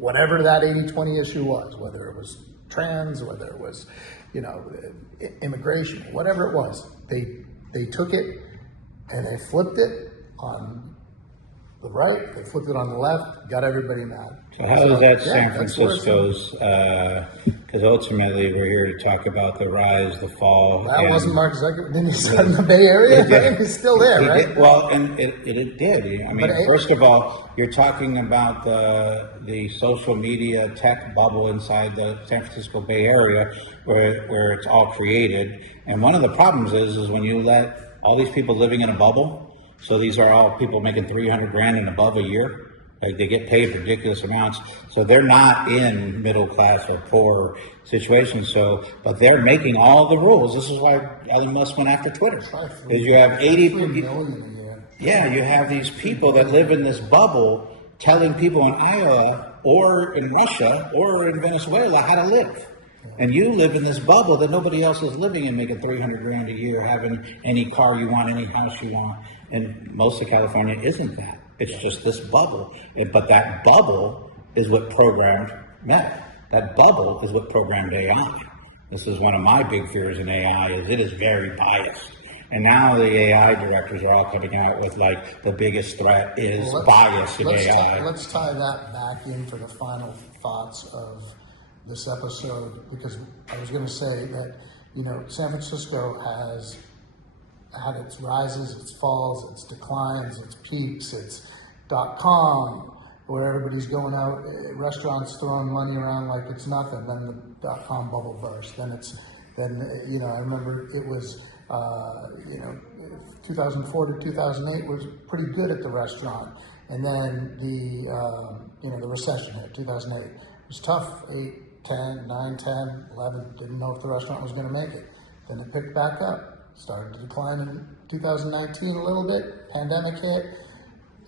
whatever that 80-20 issue was, whether it was trans, whether it was, you know, immigration, whatever it was, they took it and they flipped it on the right, they flipped it on the left, got everybody mad. So how is that San Francisco's, because ultimately we're here to talk about the rise, the fall. That wasn't Mark Zuckerberg, didn't he start in the Bay Area? He's still there, right? Well, and it did. I mean, first of all, you're talking about the social media tech bubble inside the San Francisco Bay Area where it's all created. And one of the problems is when you let all these people living in a bubble, so these are all people making 300 grand and above a year. Like they get paid ridiculous amounts. So they're not in middle class or poor situations. So, but they're making all the rules. This is why Elon Musk went after Twitter. Because you have 80 million. Yeah, you have these people that live in this bubble telling people in Iowa or in Russia or in Venezuela how to live. And you live in this bubble that nobody else is living in, making 300 grand a year, having any car you want, any house you want. And most of California isn't that. It's just this bubble. But that bubble is what programmed Meta. That bubble is what programmed AI. This is one of my big fears in AI, is it is very biased. And now the AI directors are all coming out with like the biggest threat is bias in AI. Let's tie that back in for the final thoughts of this episode, because I was going to say that, you know, San Francisco has had its rises, its falls, its declines, its peaks, its .com, where everybody's going out, restaurants throwing money around like it's nothing. Then the .com bubble burst. Then you know, I remember it was, you know, 2004 to 2008 was pretty good at the restaurant. And then you know, the recession hit, 2008. It was tough, 8, 10, 9, 10, 11, didn't know if the restaurant was going to make it. Then it picked back up, started to decline in 2019 a little bit, pandemic hit,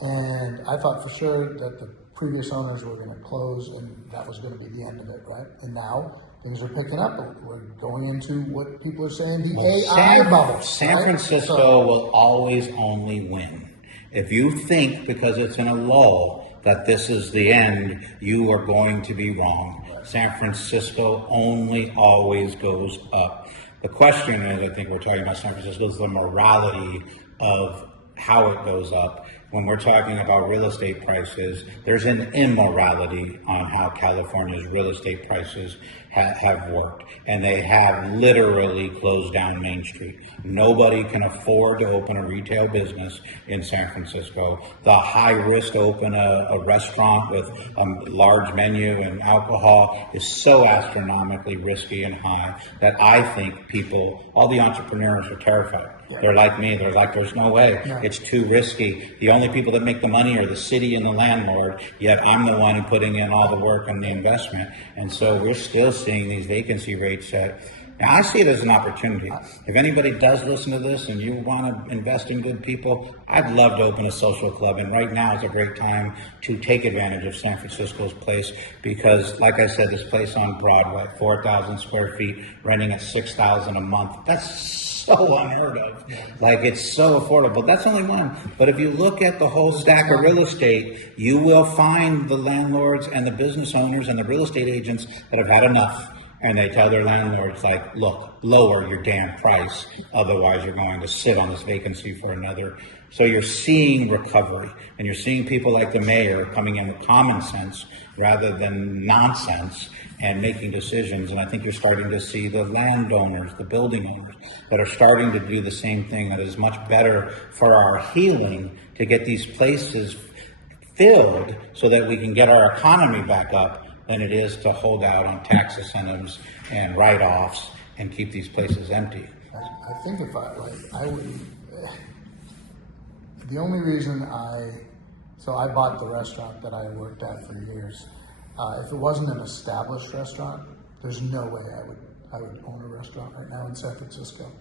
and I thought for sure that the previous owners were going to close and that was going to be the end of it, right? And now things are picking up. We're going into what people are saying, the AI bubble. San Francisco will always only win. If you think because it's in a lull that this is the end, you are going to be wrong. San Francisco only always goes up. The question is, I think we're talking about San Francisco, is the morality of how it goes up. When we're talking about real estate prices, there's an immorality on how California's real estate prices have worked. And they have literally closed down Main Street. Nobody can afford to open a retail business in San Francisco. The high risk to open a restaurant with a large menu and alcohol is so astronomically risky and high that I think people, all the entrepreneurs are terrified. They're like me. They're like, there's no way. It's too risky. The only people that make the money are the city and the landlord, yet I'm the one putting in all the work and the investment. And so we're still seeing these vacancy rates that, now I see it as an opportunity. If anybody does listen to this and you want to invest in good people, I'd love to open a social club. And right now is a great time to take advantage of San Francisco's place because, like I said, this place on Broadway, 4,000 square feet, renting at $6,000 a month. That's so unheard of. Like, it's so affordable. That's only one. But if you look at the whole stack of real estate, you will find the landlords and the business owners and the real estate agents that have had enough. And they tell their landlords, like, look, lower your damn price. Otherwise, you're going to sit on this vacancy for another So you're seeing recovery, and you're seeing people like the mayor coming in with common sense rather than nonsense and making decisions. And I think you're starting to see the landowners, the building owners, that are starting to do the same thing. That is much better for our healing to get these places filled so that we can get our economy back up than it is to hold out on tax incentives and write-offs and keep these places empty. I think if I would, the only reason so I bought the restaurant that I worked at for years. If it wasn't an established restaurant, there's no way I would own a restaurant right now in San Francisco.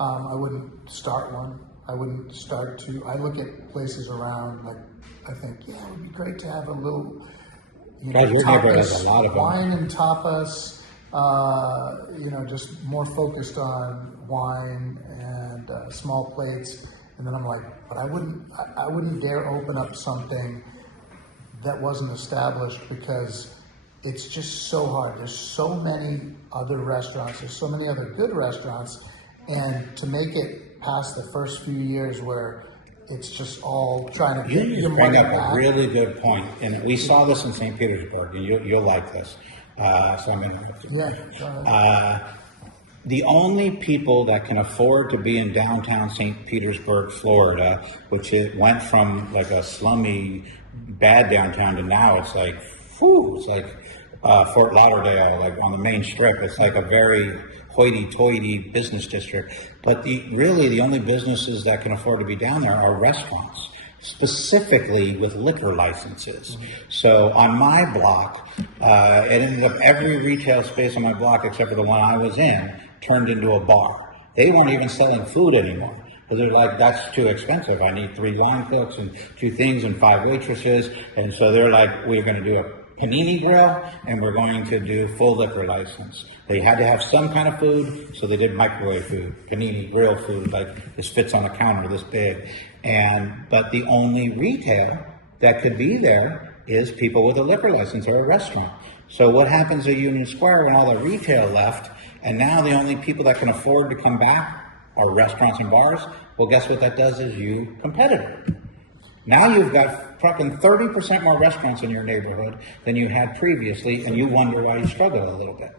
I wouldn't start one. I wouldn't start to. I look at places around, like, I think, yeah, it would be great to have a little, Your neighborhood has a lot of wine and tapas, just more focused on wine and small plates. And then I'm like, but I wouldn't dare open up something that wasn't established, because it's just so hard. There's so many other restaurants. There's so many other good restaurants. And to make it past the first few years where it's just all trying to get your money back. You bring up a really good point, and we saw this in St. Petersburg, and you'll like this. So I'm going to. Yeah. Go ahead. The only people that can afford to be in downtown St. Petersburg, Florida, which it went from like a slummy, bad downtown to now it's like, it's like Fort Lauderdale, like on the main strip. It's like a very hoity-toity business district. But really the only businesses that can afford to be down there are restaurants, specifically with liquor licenses. So on my block, it ended up every retail space on my block, except for the one I was in, turned into a bar. They weren't even selling food anymore, because they're like, that's too expensive. I need 3 line cooks and 2 things and 5 waitresses. And so they're like, we're going to do a panini grill, and we're going to do full liquor license. They had to have some kind of food, so they did microwave food, panini grill food, like this fits on a counter this big. But the only retail that could be there is people with a liquor license or a restaurant. So what happens at Union Square when all the retail left, and now the only people that can afford to come back are restaurants and bars? Well, guess what that does is you competitor. Now you've got fucking 30% more restaurants in your neighborhood than you had previously, and you wonder why you struggle a little bit.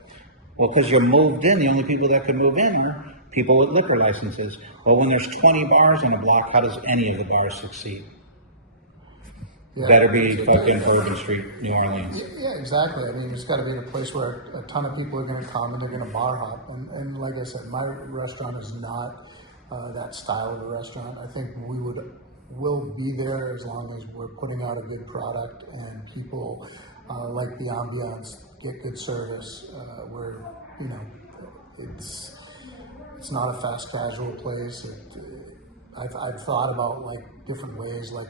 Well, because you're moved in. The only people that can move in are people with liquor licenses. Well, when there's 20 bars in a block, how does any of the bars succeed? Yeah, Better be fucking Urban Street, New Orleans. Yeah, exactly. I mean, it's got to be in a place where a ton of people are going to come and they're going to bar hop. And like I said, my restaurant is not that style of a restaurant. I think will be there as long as we're putting out a good product and people like the ambiance, get good service. Where it's not a fast casual place. I've thought about like different ways, like,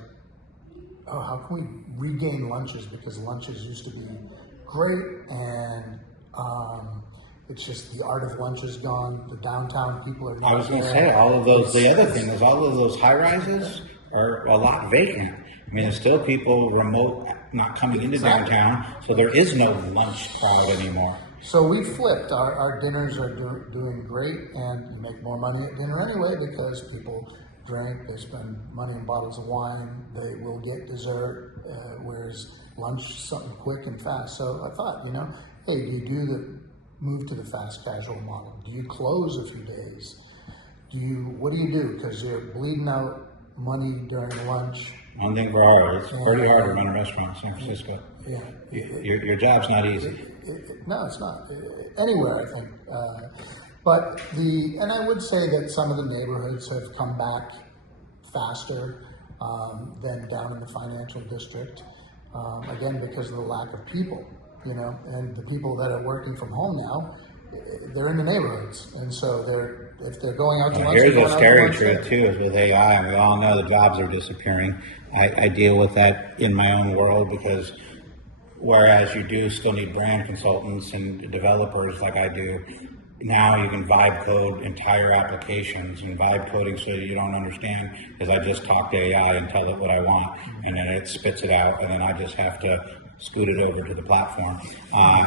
oh, how can we regain lunches, because lunches used to be great, and it's just the art of lunch is gone. The downtown people are not I was going to there. say, all of those, the other thing is all of those high rises are a lot vacant. I mean, there's still people remote, not coming into downtown, so there is no lunch crowd anymore. So we flipped. Our dinners are doing great, and you make more money at dinner anyway, because people drink, they spend money in bottles of wine, they will get dessert, whereas lunch, something quick and fast. So I thought, hey, do you move to the fast casual model? Do you close a few days? What do you do? Because you're bleeding out money during lunch. One thing for ours, it's pretty hard to run a restaurant in San Francisco. Yeah. Your job's not easy. No, it's not. Anywhere, I think. And I would say that some of the neighborhoods have come back faster than down in the financial district. Again, because of the lack of people, and the people that are working from home now, they're in the neighborhoods, and so if they're going out to lunch. Here's a scary truth too, is with AI, and we all know the jobs are disappearing. I deal with that in my own world, because whereas you do still need brand consultants and developers like I do, now you can vibe code entire applications, and vibe coding so you don't understand is I just talk to AI and tell it what I want, and then it spits it out, and then I just have to scoot it over to the platform.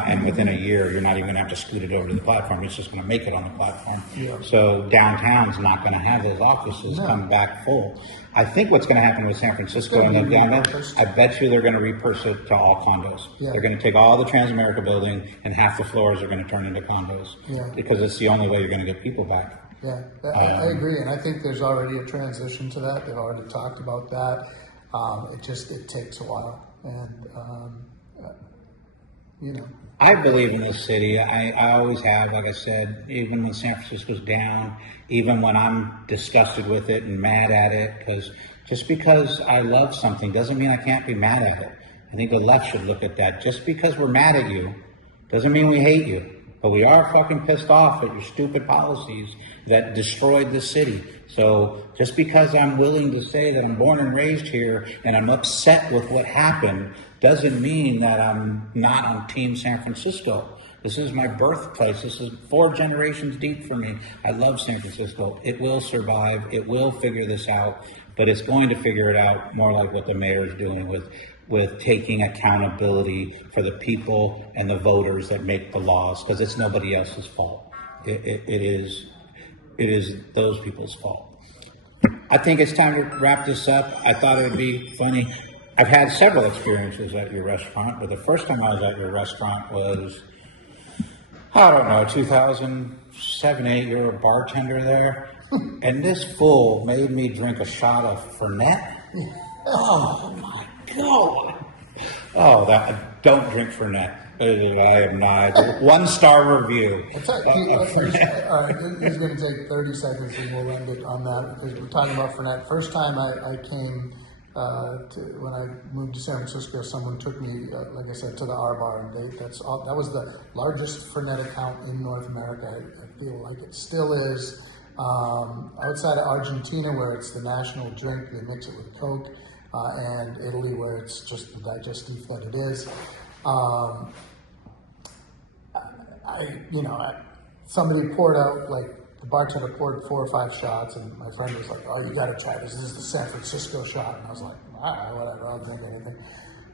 And within a year, you're not even going to have to scoot it over to the platform. It's just going to make it on the platform. Yeah. So downtown's not going to have those offices come back full. I think what's going to happen with San Francisco and then down there, I bet you they're going to repurpose it to all condos. Yeah. They're going to take all the Transamerica building and half the floors are going to turn into condos. Yeah. Because it's the only way you're going to get people back. Yeah, I agree, and I think there's already a transition to that. They've already talked about that. It takes a while, and I believe in this city. I always have, like I said, even when San Francisco's down, even when I'm disgusted with it and mad at it, because just because I love something doesn't mean I can't be mad at it. I think the left should look at that. Just because we're mad at you doesn't mean we hate you. But we are fucking pissed off at your stupid policies that destroyed the city. So just because I'm willing to say that I'm born and raised here and I'm upset with what happened doesn't mean that I'm not on Team San Francisco. This is my birthplace. This is 4 generations deep for me. I love San Francisco. It will survive. It will figure this out. But it's going to figure it out more like what the mayor is doing with taking accountability for the people and the voters that make the laws, because it's nobody else's fault. It is those people's fault. I think it's time to wrap this up. I thought it would be funny. I've had several experiences at your restaurant, but the first time I was at your restaurant was, I don't know, 2007, 8. You were a bartender there, and this fool made me drink a shot of Fernet. Oh my God! Oh, don't drink Fernet. I am not. 1-star review. All right, this is going to take 30 seconds, and we'll end it on that because we're talking about Fernet. First time I came when I moved to San Francisco, someone took me, like I said, to the R Bar, and that was the largest Fernet account in North America. I feel like it still is. Outside of Argentina, where it's the national drink, they mix it with Coke, and Italy, where it's just the digestif that it is. Somebody poured out, like, the bartender poured 4 or 5 shots, and my friend was like, "Oh, you got to try this. This is the San Francisco shot." And I was like, "All right, whatever. I'll drink anything."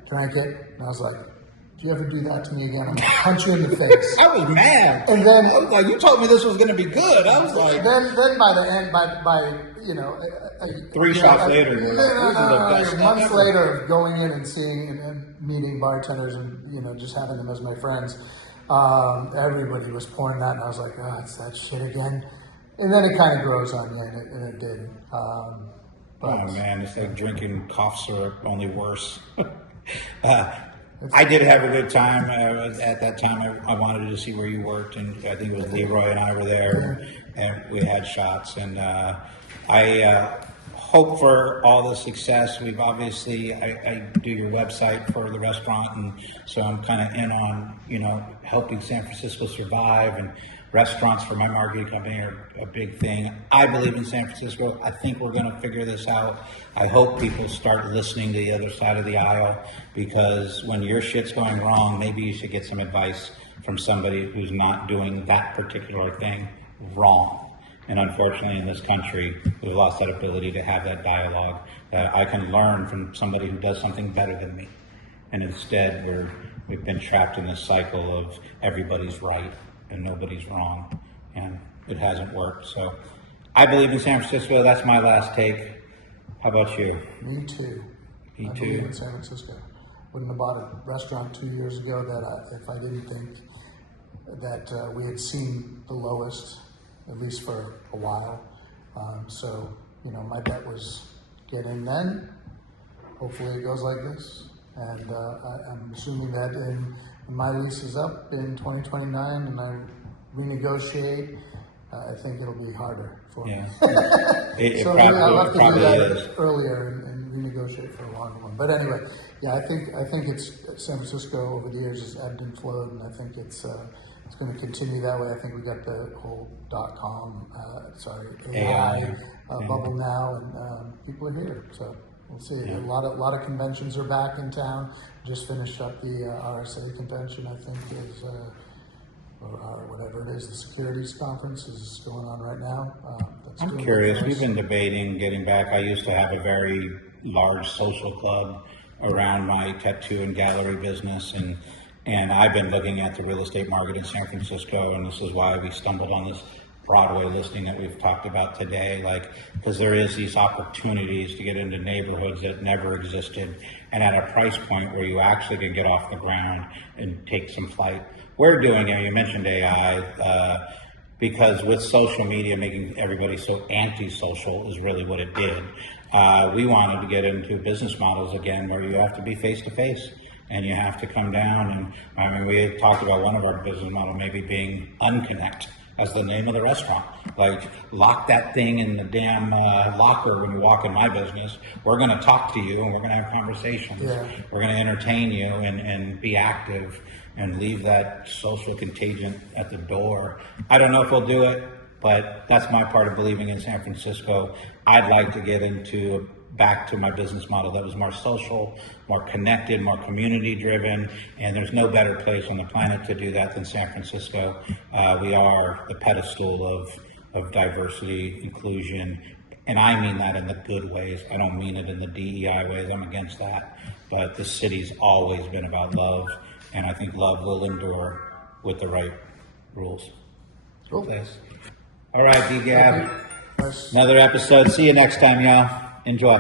Drank it, and I was like, "Do you ever do that to me again? I'm gonna punch you in the face." I was mad. And then, I was like, "You told me this was going to be good." I was like, then by the end, by 3 shots later, months later, of going in and seeing and meeting bartenders and just having them as my friends, everybody was pouring that, and I was like, "Oh, it's that shit again." And then it kind of grows on you, and it did. Oh man, it's like drinking cough syrup, only worse. I did have a good time. At that time, I wanted to see where you worked, and I think it was Leroy and I were there, and we had shots. And I hope for all the success. We've obviously, I do your website for the restaurant, and so I'm kind of in on, helping San Francisco survive, and restaurants for my marketing company are a big thing. I believe in San Francisco. I think we're going to figure this out. I hope people start listening to the other side of the aisle, because when your shit's going wrong, maybe you should get some advice from somebody who's not doing that particular thing wrong. And unfortunately, in this country, we've lost that ability to have that dialogue. I can learn from somebody who does something better than me. And instead, we've been trapped in this cycle of everybody's right and nobody's wrong. And it hasn't worked. So I believe in San Francisco. That's my last take. How about you? Me too. Me I too. believe in San Francisco. Wouldn't have bought a restaurant 2 years ago if I didn't think that we had seen the lowest, at least for a while. My bet was get in then. Hopefully it goes like this. And I'm assuming that when my lease is up in 2029 and I renegotiate, I think it'll be harder for me. It I'll have to do that is. earlier and renegotiate for a longer one. But anyway, I think it's San Francisco over the years has ebbed and flowed, and I think it's going to continue that way. I think we got the whole .com, AI bubble now, and people are here. So we'll see. Yeah. A lot of conventions are back in town. Just finished up the RSA convention, I think, is or whatever it is. The securities conference is going on right now. I'm curious. We've been debating getting back. I used to have a very large social club around my tattoo and gallery business, and I've been looking at the real estate market in San Francisco, and this is why we stumbled on this Broadway listing that we've talked about today, like, because there is these opportunities to get into neighborhoods that never existed and at a price point where you actually can get off the ground and take some flight. We're doing it, you mentioned AI, because with social media making everybody so anti-social is really what it did. We wanted to get into business models again where you have to be face-to-face and you have to come down. And I mean, we talked about one of our business model maybe being unconnect as the name of the restaurant. Like, lock that thing in the damn locker when you walk in my business. We're going to talk to you and we're going to have conversations. Yeah. We're going to entertain you and be active and leave that social contagion at the door. I don't know if we'll do it, but that's my part of believing in San Francisco. I'd like to get back to my business model that was more social, more connected, more community driven, and there's no better place on the planet to do that than San Francisco. We are the pedestal of diversity, inclusion, and I mean that in the good ways. I don't mean it in the DEI ways. I'm against that. But the city's always been about love, and I think love will endure with the right rules. Cool. Yes. All right, D-Gab. Nice. Another episode. See you next time, y'all. Enjoy.